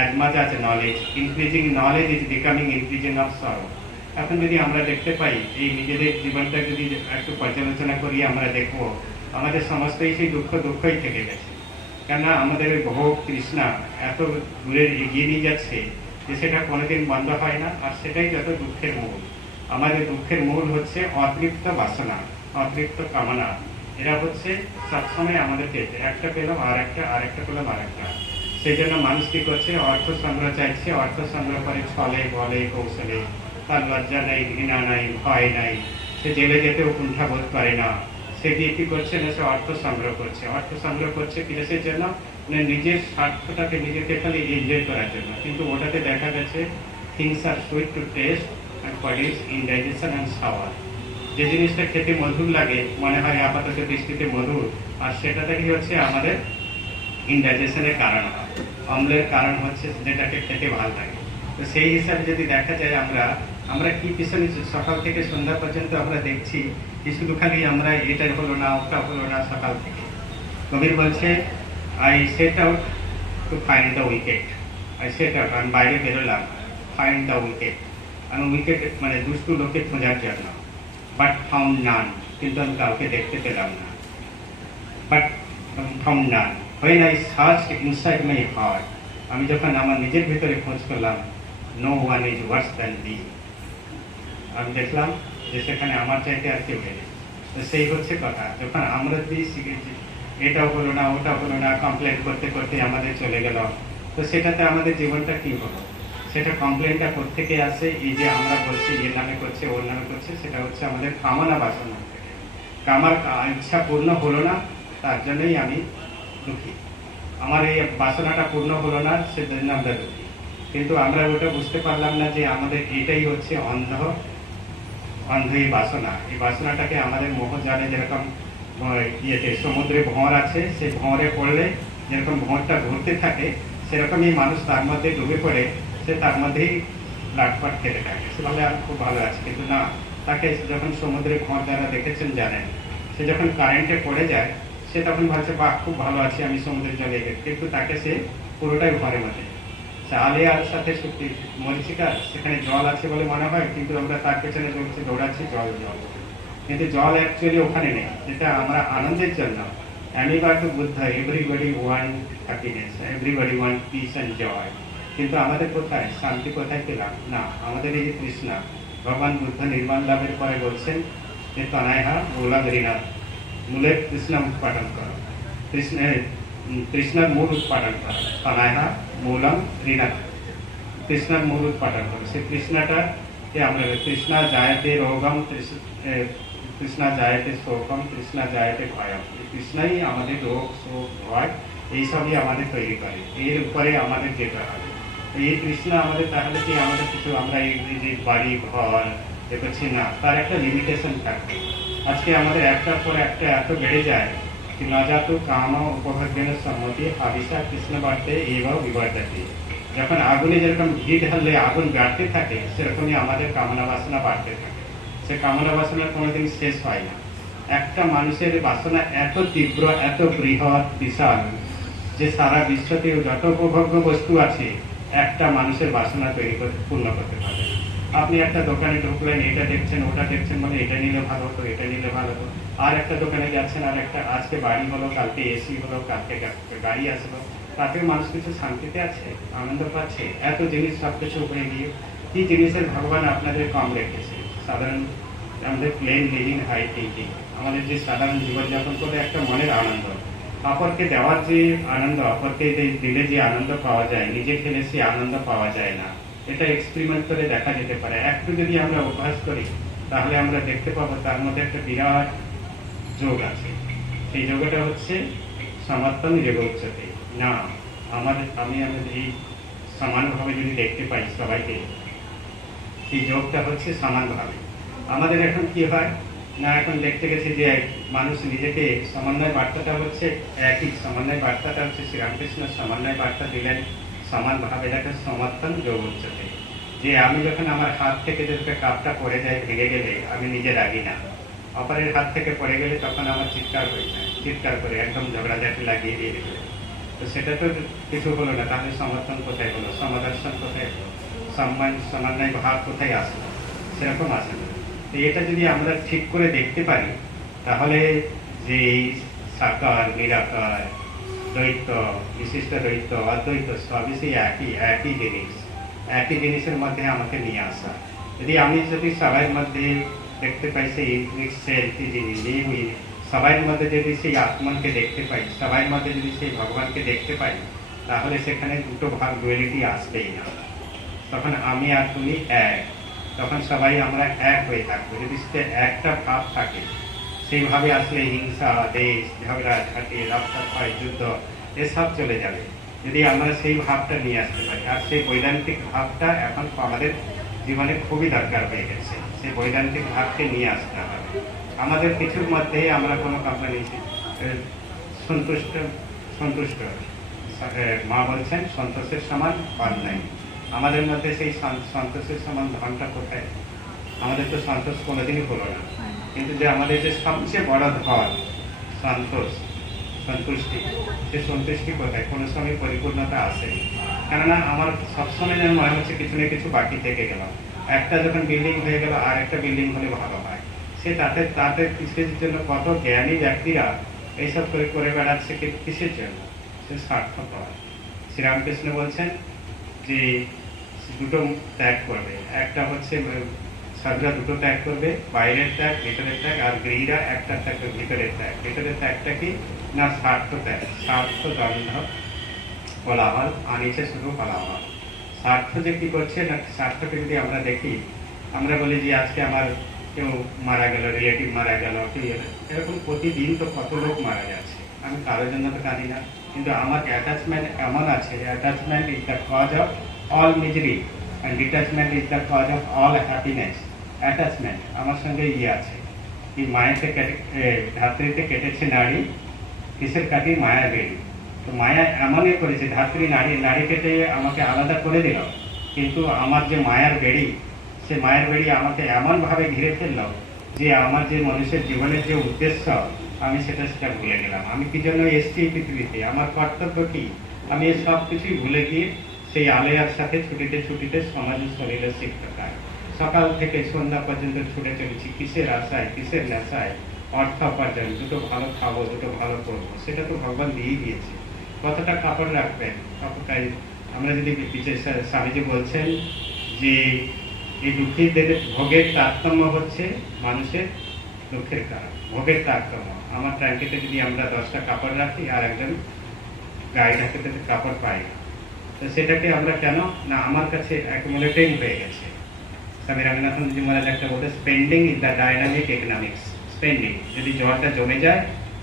as much as knowledge, increasing knowledge is becoming increasing of sorrow. এখন যদি আমরা দেখতে পাই, এই নিজেদের জীবনটা যদি একটু পর্যালোচনা করি, আমরা দেখবো আমাদের সমস্তই সেই দুঃখই থেকে গেছে। কেননা আমাদের ওই ভোগ তৃষ্ণা এত দূরে এগিয়ে নিয়ে যাচ্ছে যে সেটা কোনোদিন বন্ধ হয় না। আর সেটাই যত দুঃখের মূল। আমাদের দুঃখের মূল হচ্ছে অতৃপ্ত বাসনা, অতৃপ্ত কামনা। এরা হচ্ছে সবসময় আমাদেরকে একটা পেলাম আর একটা পেলাম আর একটা। সেই জন্য মানুষ কি করছে, অর্থ সংগ্রহ চাইছে, অর্থ সংগ্রহ করে ছলে বলে কৌশলে, তার লজ্জা নাই, ঘৃণা নাই, ভয় নাই, সে জেলে যেতেও কুণ্ঠা বোধ করে না। সে গিয়ে কি করছে না, সে অর্থ সংগ্রহ করছে কিসের জন্য, নিজের স্বার্থটাকে নিজেকে খালি এনজয় করার জন্য। কিন্তু ওটাতে দেখা গেছে things are sweet to taste and produce indigestion and sour. যে জিনিসটা খেতে মধুর লাগে, মনে হয় আপাতত দৃষ্টিতে মধুর, আর সেটা থেকেই হচ্ছে আমাদের ইনডাইজেশনের কারণ হয়। অম্লের কারণ হচ্ছে যেটাকে খেতে ভালো লাগে। তো সেই হিসাবে যদি দেখা যায় আমরা আমরা কি পিছনে সকাল থেকে সন্ধ্যা পর্যন্ত আমরা দেখছি কি শুধু খালি আমরা এটা হলো না ওটা হলো না সকাল থেকে। কবির বলছে I set out to find the wicket, I set out, আমি বাইরে বেরোলাম ফাইন্ড দ্য উইকেট, আমি উইকেট মানে দুষ্টু লোককে খোঁজার জন্য, বাট ফাউন্ড নান, কিন্তু আমি কাউকে দেখতে পেলাম না, but found none when I search inside my heart, আমি যখন আমার নিজের ভিতরে খোঁজ করলাম no one is worse than me, আমি দেখলাম যে সেখানে আমার চাইতে আর কেউ নেই। তো সেই হচ্ছে কথা, যখন আমরা যদি শিখেছি এটাও হলো না ওটা হলো না কমপ্লেন করতে করতে আমাদের চলে গেল, তো সেটাতে আমাদের জীবনটা কি হলো? সেটা কমপ্লেনটা কোত্থেকে আসে? এই যে আমরা বলছি এর নামে করছে ওর নামে করছে, সেটা হচ্ছে আমাদের কামনা বাসনা থেকে। আমার ইচ্ছা পূর্ণ হলো না, তার জন্যই আমি দুঃখী, আমার এই বাসনাটা পূর্ণ হলো না, সেজন্য আমরা দুঃখী। কিন্তু আমরা ওটা বুঝতে পারলাম না যে আমাদের এটাই হচ্ছে অন্ধ এই বাসনা। এই বাসনাটাকে আমাদের মোহজালে যেরকম ইয়েতে সমুদ্রে ভঁর আছে, সেই ভঁরে পড়লে যেরকম ভঁরটা ঘুরতে থাকে, সেরকমই মানুষ তার মধ্যে ডুবে পড়ে, সে তার মধ্যেই লাটপাট খেতে থাকে, সে ভাবে আর খুব ভালো আছে। কিন্তু না, তাকে যখন সমুদ্রে ভঁর যারা দেখেছেন জানেন, সে যখন কারেন্টে পড়ে যায় সে তখন ভাবছে বাহ খুব ভালো আছে আমি সমুদ্রের জলে গেছি, কিন্তু তাকে সে পুরোটাই ভরে মধ্যে চালে আর সাথে সত্যি মরিচিকা, সেখানে জল আছে বলে মনে হয়, কিন্তু আমরা তার পেছনে চলছি দৌড়াচ্ছি জল জল, কিন্তু জল অ্যাকচুয়ালি ওখানে নেই, যেটা আমরা আনন্দের জন্য। অ্যামিবার to Buddha, everybody want happiness, everybody want peace and joy, কিন্তু আমাদের কোথায় শান্তি কোথায় পেলাম না? আমাদের এই যে তৃষ্ণা, ভগবান বুদ্ধ নির্মাণ লাভের পরে বলছেন যে তনায়হা মূলা গরিনা, মূলের তৃষ্ণা উৎপাদন করো, তৃষ্ণার মূল উৎপাদন করো, তনায়হা মূলম ঋণা, তৃষ্ণার মূল উৎপাদন করো। সেই তৃষ্ণাটাকে আমরা তৃষ্ণা জায়তে রোগম, তৃষ্ণা জায়তে শোকম, তৃষ্ণা জায়তে ভয়ম, এই তৃষ্ণাই আমাদের রোগ শোক ভয় এইসবই আমাদের তৈরি করে, এর উপরে আমাদের যেতে হবে। এই তৃষ্ণা আমাদের তাহলে কি আমাদের কিছু আমরা এই যে বাড়ি ঘর দেখছি না, তার একটা লিমিটেশন থাকবে। আজকে আমাদের একটার পর একটা এত বেড়ে যায় कि न जातु काम उपभोग्यन सम्मति हाविषा कृष्ण बाढ़ते एवं विवर्धते, যখন আগুনে যেরকম ঘি ঢাললে আগুন বাড়তে থাকে, সেরকমই আমাদের কামনা বাসনা বাড়তে থাকে। সে কামনা বাসনা কোনোদিন শেষ হয় না। একটা মানুষের বাসনা এত তীব্র, এত বৃহৎ বিশাল, যে সারা বিশ্বতে যত উপভোগ্য বস্তু আছে একটা মানুষের বাসনা তৈরি করে পূর্ণ করতে পারে। আপনি একটা দোকানে ঢুকলেন, এটা দেখছেন ওটা দেখছেন, বলে এটা নিলে ভালো হতো, এটা নিলে ভালো হতো। আর একটা দোকানে যাচ্ছেন, আর একটা আজকে বাড়ি হলো, কালকে এসি হলো, কালকে গাড়ি আসলো, তাতেও মানুষ কিছু শান্তিতে আছে, আনন্দ পাচ্ছে। এত জিনিস সবকিছু উপরে গিয়ে কি জিনিসের ভগবান আপনাদের কম রেখেছে? সাধারণ আমাদের প্লেন লিভিং হাই থিঙ্কিং, আমাদের যে সাধারণ জীবনযাপন করে একটা মনের আনন্দ, অপরকে দেওয়ার যে আনন্দ, অপরকে দিলে যে আনন্দ পাওয়া যায়, নিজে খেলে সে আনন্দ পাওয়া যায় না। এটা এক্সপেরিমেন্ট করে দেখা যেতে পারে। একটু যদি আমরা অভ্যাস করি তাহলে আমরা দেখতে পাবো তার মধ্যে একটা বিরাট যোগ আছে। সেই যোগটা হচ্ছে সমর্থন যোগ উচ্চতে না, আমাদের আমাদের এই সমানভাবে যদি দেখতে পাই সবাইকে, সেই যোগটা হচ্ছে সমানভাবে। আমাদের এখন কি হয় না, এখন দেখতে গেছি যে মানুষ নিজেকে সমন্বয় বার্তাটা হচ্ছে একই, সমন্বয় বার্তাটা হচ্ছে শ্রীরামকৃষ্ণ সমন্বয় বার্তা দিলেন সমানভাবে, এটাকে সমর্থন যোগ উচ্চতে। যে আমি যখন আমার হাত থেকে যদি কাপটা পড়ে যায় ভেঙে গেলে আমি নিজে রাগি না, অপরের হাত থেকে পড়ে গেলে তখন আমার চিৎকার হয়ে যায়, চিৎকার করে একদম ঝগড়াঝাটি লাগিয়ে দিয়ে দিল। তো সেটা তো কিছু হলো না, তাহলে সমর্থন কোথায় হলো, সমাদর্শন কোথায় হলো, সমন্বয় ভাব কোথায় আসলো? সেরকম আসে না। তো এটা যদি আমরা ঠিক করে দেখতে পারি তাহলে যে সাকার নিরাকার দ্বৈত, বিশিষ্ট দ্বৈত, অদ্বৈত সবই সেই একই জিনিস, একই জিনিসের মধ্যে আমাকে নিয়ে আসা। যদি সবার মধ্যে দেখতে পাই সেই সবার মধ্যে যদি সেই আত্মাকে দেখতে পাই, সবার মধ্যে যদি সেই ভগবানকে দেখতে পাই, তাহলে সেখানে দুটো ভাগ ডুয়ালিটি আসবেই না। তখন আমি আর তুমি এক, তখন সবাই আমরা এক হয়ে থাকবো। যদি একটা ভাব থাকে, সেইভাবে আসলে হিংসা, দেশ, ঝগড়া ঝাঁটি, রক্তক্ষয়, যুদ্ধ এসব চলে যাবে যদি আমরা সেই ভাবটা নিয়ে আসতে পারি। আর সেই বৈদান্তিক ভাবটা এখন আমাদের জীবনে খুবই দরকার হয়ে গেছে। সেই বৈদান্তিক ভাবকে নিয়ে আসতে হবে। আমাদের কিছুর মধ্যেই আমরা কোনো কোম্পানি সন্তুষ্ট মা বলছেন সন্তোষের সমান ধন নাই। আমাদের মধ্যে সেই সন্তোষের সমান ধনটা কোথায়? আমাদের তো সন্তোষ কোনোদিনই হলো না। কিন্তু যে আমাদের যে সবচেয়ে বড় ধন সন্তোষ, সন্তুষ্টি, সে সন্তুষ্টি কোথায়? কোনো সময় পরিপূর্ণতা আসেনি। কেননা আমার সবসময় যেন মনে হচ্ছে কিছু না কিছু বাকি থেকে গেল। একটা যখন বিল্ডিং হয়ে গেল আর একটা বিল্ডিং হলে ভালো হয়। সে তাদের কিসের জন্য? কত জ্ঞানী ব্যক্তিরা এইসব করে বেড়াচ্ছে কিসের জন্য? সে স্বার্থপর। শ্রীরামকৃষ্ণ বলছেন যে দুটো ত্যাগ করবে। একটা হচ্ছে সাধুরা দুটো ত্যাগ করবে, বাইরের ত্যাগ, ভিতরের ত্যাগ। আর গৃহীরা একটা ত্যাগ, ভিতরের ত্যাগ। ভিতরের ত্যাগটা কি না? স্বার্থ ত্যাগ। স্বার্থ দ্বন্দ্ব কোলাহল আনিছে শুধু কোলাহল। স্বার্থ যে কি করছে না, স্বার্থকে যদি আমরা দেখি, আমরা বলি যে আজকে আমার কেউ মারা গেল, রিলেটিভ মারা গেল, এরকম প্রতিদিন তো কত লোক মারা যাচ্ছে। আমি কারোর জন্য তো কাঁদি না, কিন্তু আমার অ্যাটাচমেন্ট এমন আছে, attachment is the cause of all misery and detachment is the cause of all happiness. Attachment আমার সঙ্গে আছে। এই মায়েতে ধাত্রীতে কেটেছে নারী, কিসের কাটি? মায়া বেড়ি। তো মায়া এমনই করেছে, ধাত্রী নারী কেটে আমাকে আলাদা করে দিল, কিন্তু আমার যে মায়ার বেড়ি, সে মায়ের বেড়ি আমাকে এমনভাবে ঘিরে ফেললো যে আমার যে মানুষের জীবনের যে উদ্দেশ্য, আমি সেটা ভুলে গেলাম। আমি কি জন্য এসছি এই পৃথিবীতে? আমার কর্তব্য কি? আমি এই সব কিছুই ভুলে গিয়ে সেই আলেয়ার সাথে ছুটিতে সমাজ শরীরে শিক্ষকার সকাল থেকে সন্ধ্যা পর্যন্ত ছুটে চলেছি কিসের আশায়, কিসের নেশায়? অর্থ উপার্জন, দুটো ভালো খাবো, দুটো ভালো করবো, সেটা তো ভগবান দিয়েই দিয়েছে। কতটা কাপড় রাখবেন? কাপড়টাই আমরা যদি স্বামীজি বলছেন যে এই দুঃখীদের ভোগের তারতম্য হচ্ছে মানুষের দুঃখের কারণ। ভোগের তারতম্য। আমার ট্যাঙ্কিতে যদি আমরা 10টা কাপড় রাখি আর একজন গায়ে ঢাকিতে কাপড় পাই না, তো সেটাকে আমরা কেন না? আমার কাছে অ্যাকুমুলেটিং হয়ে গেছে। স্বামী রামনাথনজি মহারাজ একটা বলতে, spending is the dynamic economics. Spending, যদি জলটা জমে যায়,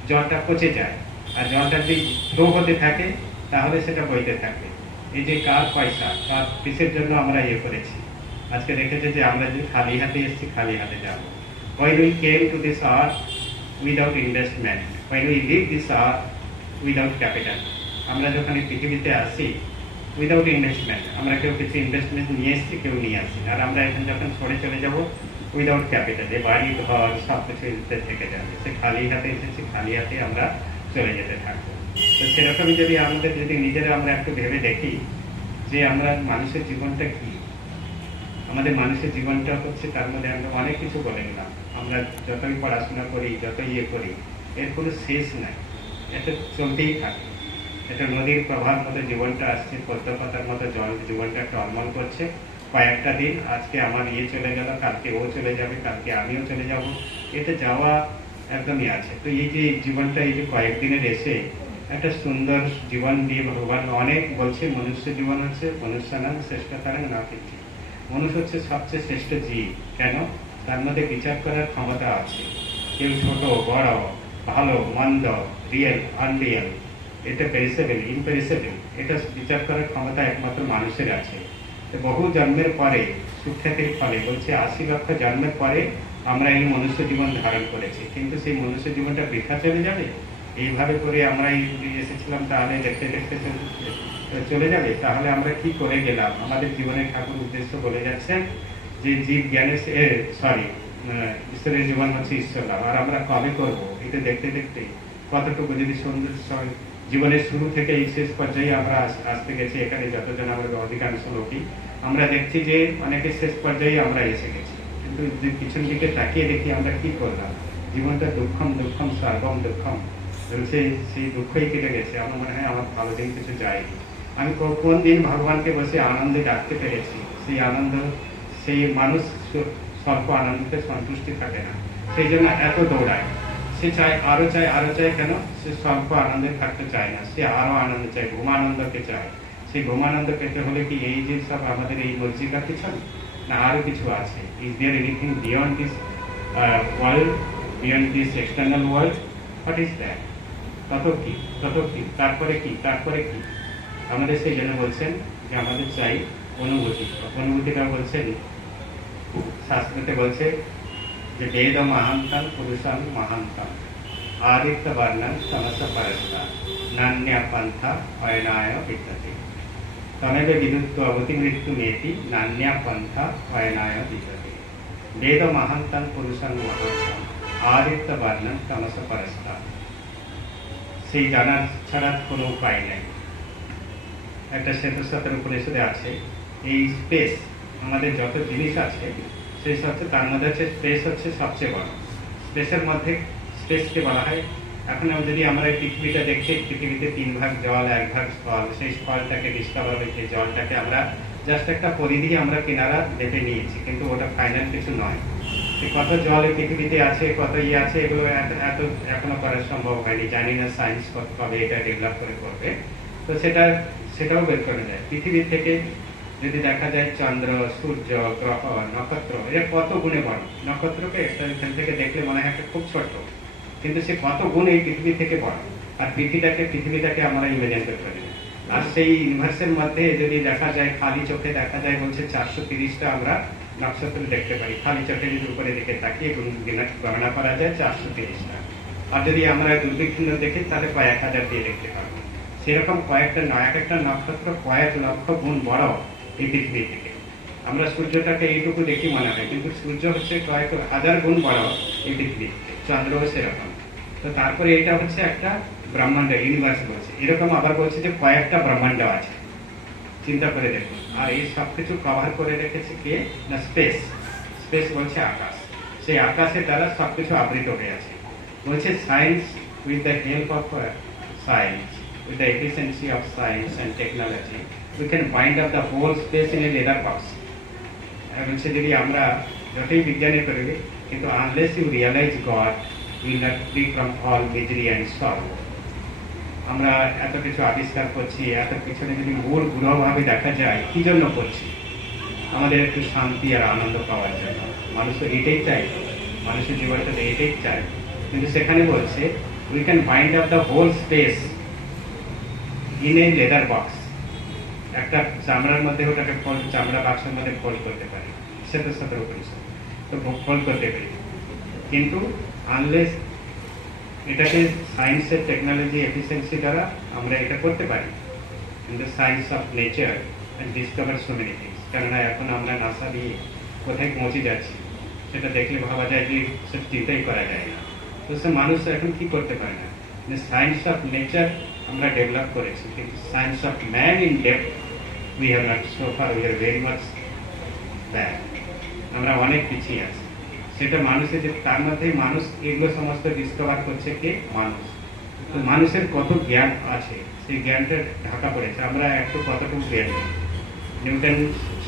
জলটা পচে যায়, আর জলটা যদি ফ্লো হতে থাকে তাহলে সেটা বইতে থাকবে। এই যে কার পয়সা, কার কিসের জন্য আমরা ইয়ে করেছি? আজকে দেখেছে যে আমরা যদি খালি হাতে এসেছি, খালি হাতে যাব। When we came to this earth without investment, when we leave this earth without capital, আমরা যখন এই পৃথিবীতে আসি উইদাউট ইনভেস্টমেন্ট, আমরা কেউ কিছু ইনভেস্টমেন্ট নিয়ে এসেছি, কেউ নিয়ে আসি। আর আমরা এখন যখন সরে চলে যাব উইদাউট ক্যাপিটাল, যে বাড়ি ঘর সব কিছু থেকে যাবে। সে খালি হাতে এসেছি, খালি হাতে আমরা চলে যেতে থাকবো। তো সেরকমই যদি নিজেরা আমরা একটু ভেবে দেখি যে আমরা মানুষের জীবনটা কি। আমাদের মানুষের জীবনটা হচ্ছে, তার মধ্যে আমরা অনেক কিছু বলে গেলাম। আমরা যতই পড়াশোনা করি, যত ইয়ে করি, এর কোনো শেষ নাই। এটা চলতেই থাকে। এটা নদীর প্রবাহ মতো জীবনটা আসছে, পদ্মপাতার মতো জল জীবনটা টলমল করছে। কয়েকটা দিন, আজকে আমার ইয়ে চলে গেল, কালকে ও চলে যাবে, কালকে আমিও চলে যাব। এটা যাওয়া একদমই আছে। তো এই যে জীবনটা, এই যে কয়েকদিনের এসে একটা সুন্দর জীবন দিয়ে ভগবান অনেক বলছে, মনুষ্য জীবন হচ্ছে মনুষ্যানাং শ্রেষ্ঠতরং নাস্তি। মানুষ হচ্ছে সবচেয়ে শ্রেষ্ঠ জীব। কেন? তার মধ্যে বিচার করার ক্ষমতা আছে। কেউ ছোট বড়, ভালো মন্দ, রিয়েল আনরিয়েল, এটা পেরিসেবল ইমপেরিসেবল, এটা বিচার করার ক্ষমতা একমাত্র মানুষের আছে। বহু জন্মের পরে, সুখ্যাতির ফলে বলছে 80 লক্ষ জন্মের পরে আমরা এই মনুষ্য জীবন ধারণ করেছি। কিন্তু সেই মনুষ্য জীবনটা বৃথা চলে যাবে? এইভাবে করে আমরা এসেছিলাম, তাহলে দেখতে দেখতে চলে যাবে? তাহলে আমরা কি করে গেলাম? আমাদের জীবনের ঠাকুর উদ্দেশ্য বলে যাচ্ছেন যে জীব জ্ঞানের ঈশ্বরের জীবন হচ্ছে ঈশ্বর লাভ। আর আমরা কবে করবো? এটা দেখতে দেখতে কতটুকু যদি সুন্দর জীবনের শুরু থেকে এই শেষ পর্যায়ে আমরা আসতে গেছি। এখানে যতজন আমাদের অধিকাংশ লোকই আমরা দেখছি যে অনেকের শেষ পর্যায়ে আমরা এসে গেছি, কিন্তু পিছন দিকে তাকিয়ে দেখি আমরা কি করলাম। জীবনটা দুঃখম দুঃখম সর্বম দুঃখম, সেই দুঃখই কেটে গেছে। আমার মনে হয় আমার ভালো দিন কিছু যায়নি। আমি কোন দিন ভগবানকে বসে আনন্দে ডাকতে পেরেছি? সেই আনন্দ, সেই মানুষ স্বল্প আনন্দতে সন্তুষ্টি থাকে না, সেই জন্য এত দৌড়ায়। সে চায় আরো চায়, আরো চায়। কেন? সে স্বল্প আনন্দে থাকতে চায় না, সে আরো আনন্দ চায়, ঘুমানন্দকে চায়। সেই ঘুমানন্দ পেতে হলে কি এই যে সব আমাদের এই মর্জিকা কিছু না আরো কিছু আছে? Is there anything beyond this world, beyond this external world? What is that? তত কি, তারপরে কি, তারপরে কি? আমাদের সেই জন্য বলছেন যে আমাদের চাই অনুভূতি। অনুভূতিটা বলছেন, শাস্ত্রতে বলছে যে বেদ মহান্তান পুরুষাং মহান্তান। आदित्यवर्णं तमसः परस्ता नान्यपन्था अयनाय विद्यते तमेव विदुत्ववति मृत्युमेति नान्यपन्था अयनाय विद्यते वेदमहन्तं पुरुषं महान्तं आदित्यवर्णं तमसः परस्ता সেই জানা ছাড়া কোনো উপায় নেই। একটা শ্বেতসাতের উপনিষদে আছে এই স্পেস আমাদের যত জিনিস আছে সেই সবচেয়ে তার মধ্যে হচ্ছে স্পেস হচ্ছে সবচেয়ে বড়। স্পেসের মধ্যে স্পেসকে বলা হয়, এখন যদি আমরা এই পৃথিবীটা দেখি, পৃথিবীতে 3 ভাগ জল 1 ভাগ স্থল, সেই স্থলটাকে ডিসকভার হয়েছে, জলটাকে আমরা জাস্ট একটা পরিধি আমরা কিনারা লেপে নিয়েছি, কিন্তু ওটা ফাইনাল কিছু নয়। কত জল এই পৃথিবীতে আছে, কত আছে, এগুলো এত এখনো করা সম্ভব হয়নি, জানি না সায়েন্স কবে এটা ডেভেলপ করে করবে। তো সেটাও বের করা যায়। পৃথিবী থেকে যদি দেখা যায় চন্দ্র, সূর্য, গ্রহ, নক্ষত্র, এর কত গুণে বড়। নক্ষত্রকে এখান থেকে দেখলে মনে হয় একটা খুব ছোট, কিন্তু সে কত গুণ এই পৃথিবী থেকে বড়। আর পৃথিবীটাকে আমরা ইমেজিন করতে পারি। আর সেই ইউনিভার্সের মধ্যে যদি দেখা যায়, খালি চোখে দেখা যায় বলছে 430টা আমরা নক্ষত্র দেখতে পারি। খালি চোখে যদি উপরে দিকে তাকিয়ে গণনা করা যায় 430টা। আর যদি আমরা দূরবীক্ষণ দেখি তাহলে কয়েক হাজার দিয়ে দেখতে পারবো। সেরকম এক একটা নক্ষত্র কয়েক লক্ষ গুণ বড় এই পৃথিবী থেকে। আমরা সূর্যটাকে এইটুকু দেখি মনে হয়, কিন্তু সূর্য হচ্ছে কয়েক হাজার গুণ বড় এই পৃথিবী থেকে। চন্দ্রও সেরকম। তো তারপরে এটা হচ্ছে একটা ব্রহ্মাণ্ড, ইউনিভার্স বলছে। এরকম আবার বলছে যে কয়েকটা ব্রহ্মাণ্ড আছে, চিন্তা করে দেখুন। আর এই সবকিছু কভার করে রেখেছে কে না স্পেস। স্পেস বলছে আকাশ। সেই আকাশের দ্বারা সবকিছু আবৃত হয়ে আছে। বলছে science with the help of science, with the efficiency of science and technology, we can bind up the whole space in a leather box. বলছে যদি আমরা যতই বিজ্ঞানে করি, কিন্তু unless you realize God, you will not free from all misery and sorrow. আমরা এত কিছু আবিষ্কার করছি, এত পিছনে যদি মূল গুণভাবে দেখা যায়, কি জন্য করছি? আমাদের একটু শান্তি আর আনন্দ পাওয়ার জন্য। মানুষ তো এটাই চায়, মানুষের জীবনটা এটাই চায়। কিন্তু সেখানে বলছে we can bind up the whole space in a leather box. একটা চামড়ার মধ্যে ওটাকে চামড়া বাক্সের মধ্যে ফোল্ড করতে পারি, সেটা উপনিষদ তো ফোল্ড করতে পারি। কিন্তু আনলেস এটাকে সায়েন্সের টেকনোলজি এফিসিয়েন্সি দ্বারা আমরা এটা করতে পারি। কিন্তু science of nature discover so many things. কেননা এখন আমরা নাসা দিয়ে কোথায় পৌঁছে যাচ্ছি সেটা দেখলে ভাবা যায় যে সব চিন্তাই করা যায় না। তো সে মানুষ এখন কি করতে পারে না। সায়েন্স অফ নেচার আমরা ডেভেলপ করেছি, কিন্তু science of man in depth we have not so far, we are very much bad. আমরা অনেক পিছিয়ে আছি। সেটা মানুষের যে তার মধ্যেই মানুষ এগুলো সমস্ত ডিসকভার করছে কে? মানুষ। তো মানুষের কত জ্ঞান আছে, সেই জ্ঞানটা ঢাকা পড়েছে। আমরা একটু কতটুকু জ্ঞান নেই। নিউটন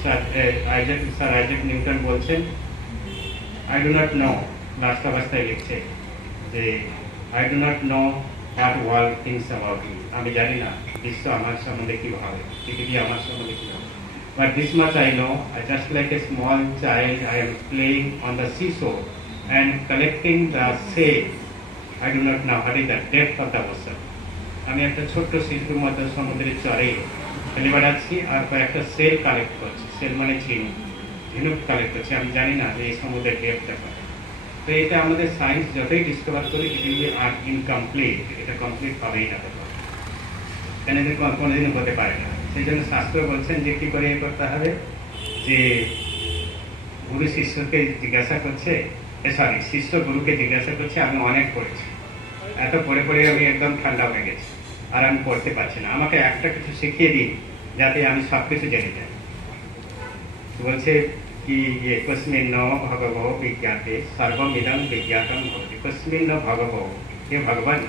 স্যার আইজ্যাক নিউটন বলছেন I do not know, last অবস্থায় লিখছে যে I do not know what world thinks about me. আমি জানি না বিশ্ব আমার সম্বন্ধে কি ভাবে, পৃথিবী আমার সম্বন্ধে কি ভাবে। But this much I know, just like a small child, I am playing on the seashore and collecting the sail. I do not know what is the depth of the ocean. আমি একটা ছোট্ট শিশুর মতো সমুদ্রের চরে খেলে বেড়াচ্ছি আর কয়েকটা সেল কালেক্ট করছি। সেল মানে ঝিনুক কালেক্ট করছি। আমি জানি না যে এই সমুদ্রের ডেপথটা কত। তো এটা আমাদের সায়েন্স যতই ডিসকভার করি এগুলি আর ইনকমপ্লিট, এটা কমপ্লিট হবেই না, কেন কোনোদিনও হতে পারে না। সেই জন্য শাস্ত্র বলছেন যে কি করে করতে হবে, যে গুরু শিষ্যকে জিজ্ঞাসা করছে, শিষ্য গুরুকে জিজ্ঞাসা করছে আমি অনেক পড়েছি, এত পড়ে পড়ে আমি একদম ঠান্ডা হয়ে গেছি, আর আমি পড়তে পারছি না, আমাকে একটা কিছু শিখিয়ে দিন যাতে আমি সব কিছু জেনে যাই। বলছে कि ये कस्मिन् भगवो विज्ञाते सर्वमिदं विज्ञातं भवति। कस्मिन् भगवो, हे भगवान,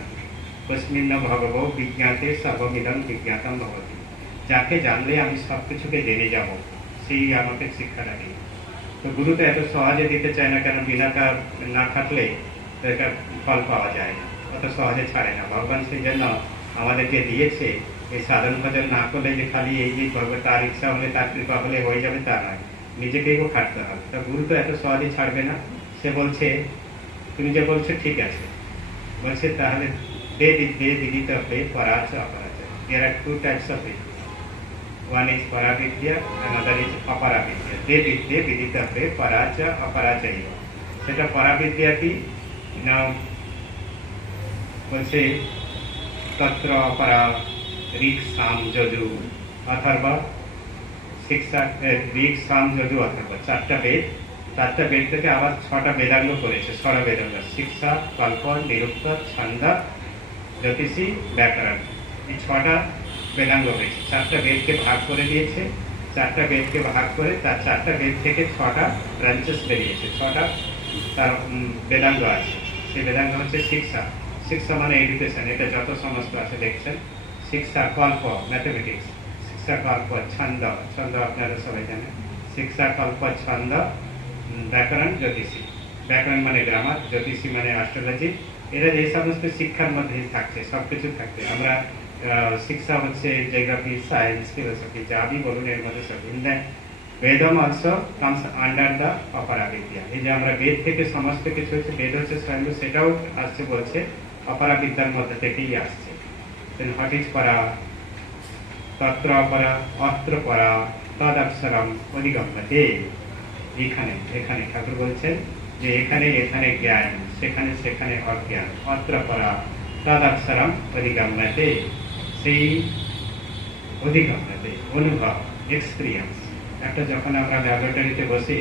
कस्मिन् भगवो विज्ञाते सर्वमिदं विज्ञातं भवति। যাকে জানলে আমি সব কিছুকে জেনে যাব, সেই আমাকে শিক্ষাটা দিন। তো গুরু তো এত সহজে দিতে চায় না, কেন বিনা না থাকলে এটা ফল পাওয়া যায় না, অত সহজে ছাড়ে না ভগবান। সেই জন্য আমাদেরকে দিয়েছে এই সাধন ভজন না করলে যে খালি এই যে তার ইচ্ছা হলে তার কৃপা হলে হয়ে যাবে তা নয়, নিজেকেও খাটতে হবে। তা গুরু তো এত সহজে ছাড়বে না। সে বলছে তুমি যে বলছো ঠিক আছে, বলছে তাহলে দে দিদিত হবে পরাচ অপরাচয়। There are two types of it. One is paravidya, another is aparavidya. দে দিদিত হবে পরাচ অপরাচয়। সেটা পরাবিদ্যা কি? নাও বলছে তত্র অপরা ঋক সাম যজু অথর্ব শিক্ষা ঋক সাম যজু অথর্ব, চারটা বেদ থেকে আবার 6টা বেদাঙ্গ করেছে, স্বর বেদাঙ্গ, শিক্ষা, কল্প, নিরুক্ত, ছন্দ, জ্যোতিষী, ব্যাকরণ। এই 6টা বেদাঙ্গ হয়েছে, 4টা বেদকে ভাগ করে দিয়েছে। 4টা বেদকে ভাগ করে তার 4টা বেদ থেকে 6টা ব্রাঞ্চেস বেরিয়েছে, 6টা তার বেদাঙ্গ আছে। সেই বেদাঙ্গ হচ্ছে শিক্ষা মানে এডুকেশন, এটা যত সমস্ত আছে দেখছেন। শিক্ষা, কল্প ম্যাথমেটিক্স, শিক্ষা কল্প ছন্দ, আপনারা সবাই জানেন। শিক্ষা, কল্প, ছন্দ, ব্যাকরণ, জ্যোতিষী। ব্যাকরণ মানে গ্রামার, জ্যোতিষী মানে অ্যাস্ট্রোলজি। এরা এই সমস্ত শিক্ষার মধ্যেই থাকছে, সবকিছু থাকছে। আমরা শিক্ষা হচ্ছে জিওগ্রাফি, সায়েন্স, ফিলোসফি, যা আপনি বলুন এর মধ্যে সব। বেদম also comes under the Apara বিদ্যা। এই যে আমরা বেদ থেকে সমস্ত কিছু হচ্ছে, বেদ হচ্ছে স্বয়ং, সেটাও আসছে বলছে অপরা বিদ্যার মধ্যে থেকেই আসছে। হোয়াট ইজ পরা, তত্র অপরা, অত্র পরা, তদক্ষরম অধিগম্যতে। এখানে ঠাকুর বলছেন যে এখানে জ্ঞান, সেখানে অজ্ঞান। অত্র পরা তদক্ষরম অধিগম্যতে, সেই অধিগম্যতে অনুভব, এক্সপিরিয়েন্স। একটা যখন আমরা ল্যাবরেটরিতে বসে,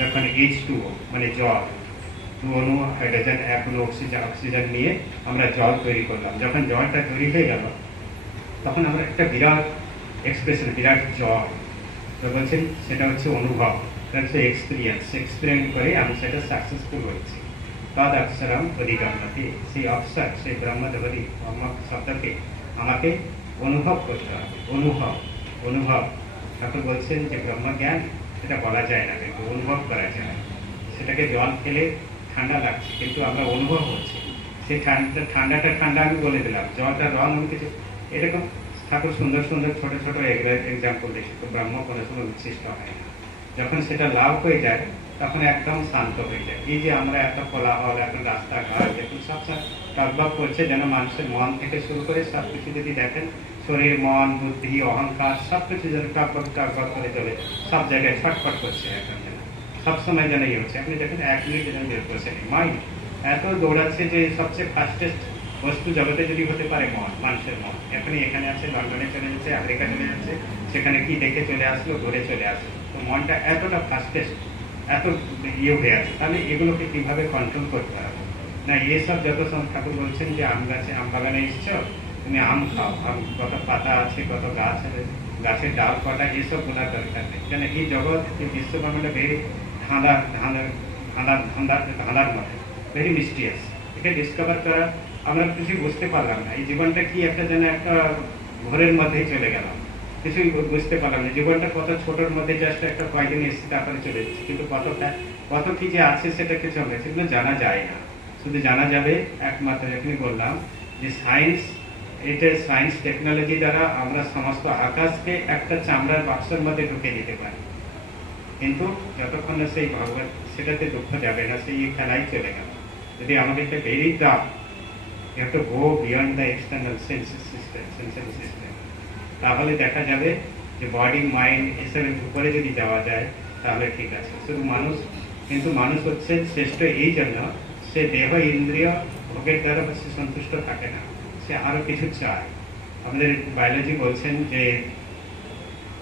যখন H2O মানে জল, 2 অণু হাইড্রোজেন, 1 অণু অক্সিজেন নিয়ে আমরা জল তৈরি করলাম। যখন জলটা তৈরি হয়ে গেল, তখন আমরা একটা বিরাট এক্সপ্রেশন, বিরাট জল, তো বলছেন সেটা হচ্ছে অনুভব, সেটা হচ্ছে এক্সপিরিয়েন্স করে আমি সেটা সাকসেসফুল হয়েছি। তদ অক্ষরম অধিগম্যতে, সেই অক্ষর, সেই ব্রহ্মদেবরী ব্রহ্ম শব্দকে আমাকে অনুভব করতে হবে। অনুভব ঠাকুর বলছেন যে ব্রহ্মজ্ঞান সেটা বলা যায় না, কিন্তু অনুভব করা যায়। সেটাকে জল খেলে ঠান্ডা লাগছে, কিন্তু আমরা অনুভব হচ্ছে সেই ঠান্ডাটা আমি বলে দিলাম, জলটা রং আমি কিছু, এরকম ঠাকুর সুন্দর ছোট ছোট এক্সাম্পল দিচ্ছে। তো ব্রহ্ম কোনো সময় উচ্ছিষ্ট হয় না, যখন সেটা লাভ হয়ে যায় তখন একদম শান্ত হয়ে যায়। এই যে আমরা একটা কোলাহল, এখন রাস্তাঘাট দেখুন সব টকবক করছে, যেন মানুষের মন থেকে শুরু করে সবকিছু যদি দেখেন, শরীর, মন, বুদ্ধি, অহংকার সবকিছু যেন টকবক করে চলে, সব জায়গায় ছটফট করছে এখন, যেন সবসময় যেন ইয়ে হচ্ছে। আপনি দেখেন 1 মিনিট যেন বের করছে মাইন্ড এত দৌড়াচ্ছে যে সবচেয়ে ফাস্টেস্ট বস্তু জগতে যদি হতে পারে মানুষের মন। এখানে আছে, লন্ডনে চলে যাচ্ছে, আমেরিকা চলে যাচ্ছে, সেখানে কি দেখে চলে আসলো, ঘুরে চলে আসলো। তো মনটা এতটা ফাস্টেস্ট, এত ইয়ে হয়ে আছে, তাহলে এগুলোকে কিভাবে কন্ট্রোল করতে হবে না? এসব যত ঠাকুর বলছেন যে আম বাগানে এসছো, তুমি আম খাও, কত পাতা আছে, কত গাছ আছে, গাছের ডাল কটা, এসব বলার দরকার নেই। কেন এই জগৎ, এই বিশ্বব্রহ্মাণ্ডটা ভেরি ধাঁধার মধ্যে, ভেরি মিস্টিরিয়াস। একে ডিসকভার করা আমরা কিছু বুঝতে পারলাম না। এই জীবনটা কি একটা যেন একটা ঘোরের মধ্যেই চলে গেলাম, কিছুই বুঝতে পারলাম না। জীবনটা কত ছোটোর মধ্যে, জাস্ট একটা কয়দিন এসছে তারপরে চলে যাচ্ছে, কিন্তু কত কি যে আছে সেটা কিছু আমরা সেগুলো জানা যায় না। শুধু জানা যাবে একমাত্র, এখানে বললাম যে সায়েন্স টেকনোলজি দ্বারা আমরা সমস্ত আকাশকে একটা চামড়ার বাক্সের মধ্যে ঢুকে দিতে পারি, কিন্তু যতক্ষণ না সেই ভগবত সেটাতে দুঃখ যাবে না, সেই খেলাই চলে গেল। যদি আমাদের একটা ভেরি দাম, you have to go beyond the external sensory system, তাহলে দেখা যাবে যে বডি, মাইন্ড এসবের উপরে যদি যাওয়া যায় তাহলে ঠিক আছে। শুধু মানুষ হচ্ছে শ্রেষ্ঠ এই জন্য, সে দেহ ইন্দ্রিয় ভোগের দ্বারা সে সন্তুষ্ট থাকে না, সে আরো কিছু চায়। আমাদের বায়োলজি বলছেন যে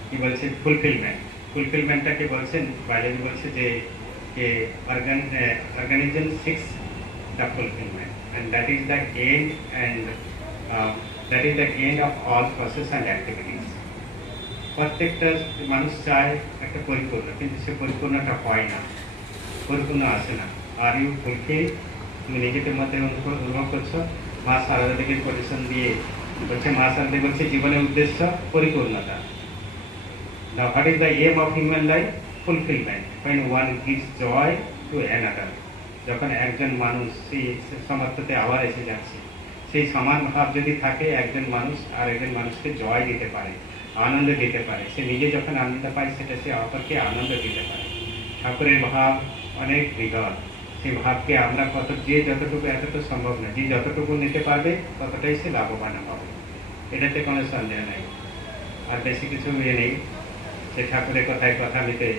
কি বলছে, ফুলফিলমেন্টটাকে বলছেন, বায়োলজি বলছে যে organism seeks the fulfillment, and that is the end of all process and activities. প্রত্যেকটা মানুষ চায় একটা পরিপূর্ণ, কিন্তু সে পরিপূর্ণটা হয় না, পরিপূর্ণ আসে না। আর ইউ ফুলফিল, তুমি নিজেদের মধ্যে অনুভব করছো। মা সারদা থেকে পরিশ্রম দিয়ে বলছে, মা সারদা বলছে জীবনের উদ্দেশ্য পরিপূর্ণতা। Now, what is the aim of human life? Fulfillment. When one gives joy to another. যখন একজন মানুষ সেই সমর্থতে আবার এসে যাচ্ছে, সেই সমান ভাব যদি থাকে, একজন মানুষ আর একজন মানুষকে জয় দিতে পারে, আনন্দ দিতে পারে, সে নিজে যখন আনন্দ পায় সেটা সে অপরকে আনন্দ দিতে পারে। ঠাকুরের ভাব অনেক বৃহৎ, সেই ভাবকে আমরা যতটুকু, এতটুকু সম্ভব না, যে যতটুকু নিতে পারবে ততটাই সে লাভবান হবে, এটাতে কোনো সন্দেহ নেই। আর বেশি কিছু নেই। সে ঠাকুরের কথা নিতে,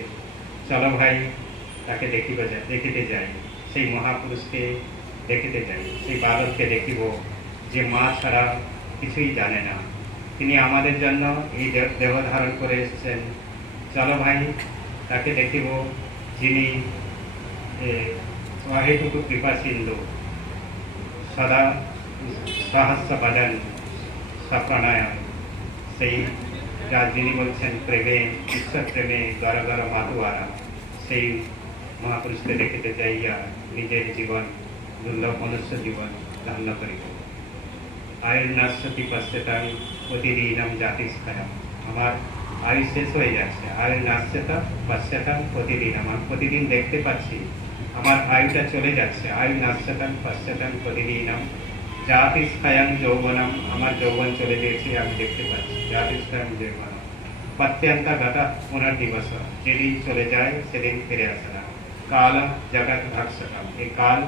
চলো ভাই তাকে দেখিতে যাই, সেই মহাপুরুষকে দেখিতে যাই, সেই বালককে দেখিব, যে মা ছাড়া কিছুই জানে না। তিনি আমাদের জন্য এই দেহ ধারণ করে এসেছেন। চলো ভাই, তাকে দেখিব যিনি অহেতুক কৃপা সিন্ধু, সদা সহস্র বদন সপ্রণয়ন। সেই যিনি বলছেন প্রেমে, ঈশ্বর প্রেমে গর গর মাতুয়ারা, সেই মহাপুরুষকে দেখিতে যাইয়া নিজের জীবন, দুর্লভ মনুষ্য জীবন ধন্য করিব। আয়ুর্নাশ্বতি পশ্যতাম প্রতিদিনম জাতিস্থায়ম। আমার আয়ু শেষ হয়ে যাচ্ছে। আয়ুর্নাশ্যতা পশ্যতাম প্রতিদিনম। আমি প্রতিদিন দেখতে পাচ্ছি আমার আয়ুটা চলে যাচ্ছে। আয়ুর্নাশ্যতাম পশ্যতাম প্রতিদিনম জাতিস্থায়ম যৌবনম। আমার যৌবন চলে গিয়েছে, আমি দেখতে পাচ্ছি। জাতিস্থায়ম যৌবনম প্রত্যন্ত গতা পুনর্দিবস। যেদিন চলে যায় সেদিন ফিরে আসে না। কাল জগৎ ভক্ষকম। এই কাল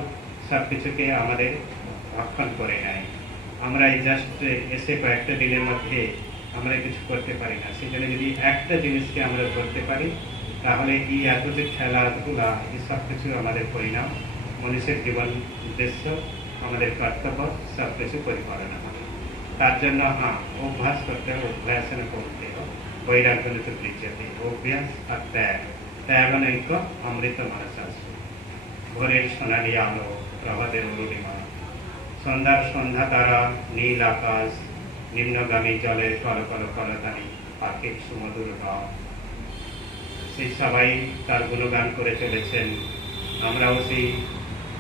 সব কিছুকে আমাদের ভক্ষণ করে নেয়। আমরা এই জাস্ট এসে কয়েকটা দিনের মধ্যে আমরা কিছু করতে পারি না। সেই জন্য যদি একটা জিনিসকে আমরা ধরতে পারি, তাহলে এই এত যে খেলাধুলা, এই সব কিছু আমাদের পরিণাম, মানুষের জীবন উদ্দেশ্য, আমাদের কর্তব্য, সব কিছু পরিপালনা হবে। তার জন্য অভ্যাস করতে হবে। অভ্যাসন করতে হবে। বৈরাগ্য তো বৃদ্ধি। অভ্যাস আর ত্যাগ। ত্যাগ নৈক্য অমৃত মানসাস্য। ভোরের সোনালি আলো, প্রভাতের অরুণিমা, সন্ধ্যার সন্ধ্যা তারা, নীল আকাশ, নিম্নগামী জলের কলকল কলতানি, পাখির সুমধুর গান। সেই সবাই তার গুণগান করে চলেছেন। আমরাও সেই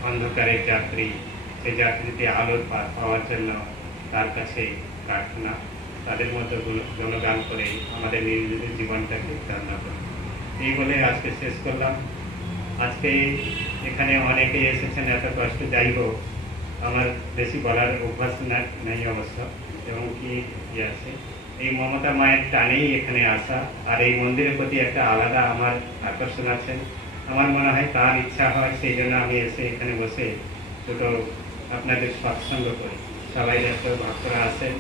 অন্ধকারের যাত্রী। সেই যাত্রীতে আলোর পাওয়ার জন্য তার কাছে প্রার্থনা। তাদের মধ্যে গুণগান করে আমাদের নিজেদের জীবনটাকে ধন্য করি। এই বলে আজকে শেষ করলাম। আজকে এখানে অনেকে এসেছেন, এত কষ্ট। যাই হোক, আমার বেশি বলার অভ্যাস নেই অবশ্য, এবং কি আছে, এই মমতা মায়ের টানেই এখানে আসা। আর এই মন্দিরের প্রতি একটা আলাদা আমার আকর্ষণ আছে। আমার মনে হয় তার ইচ্ছা হয়, সেই জন্য আমি এসে এখানে বসে দুটো আপনাদের সৎসঙ্গ করি। সবাই যাতে ভক্তরা আসেন,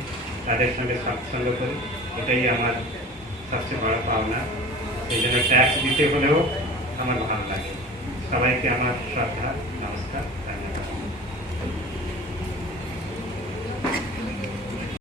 তাদের সঙ্গে সৎসঙ্গ করি, এটাই আমার সবচেয়ে বড় পাওনা। সেই জন্য ট্যাক্স দিতে হলেও আমার ভালো লাগে। সবাইকে আমার শ্রদ্ধা, নমস্কার।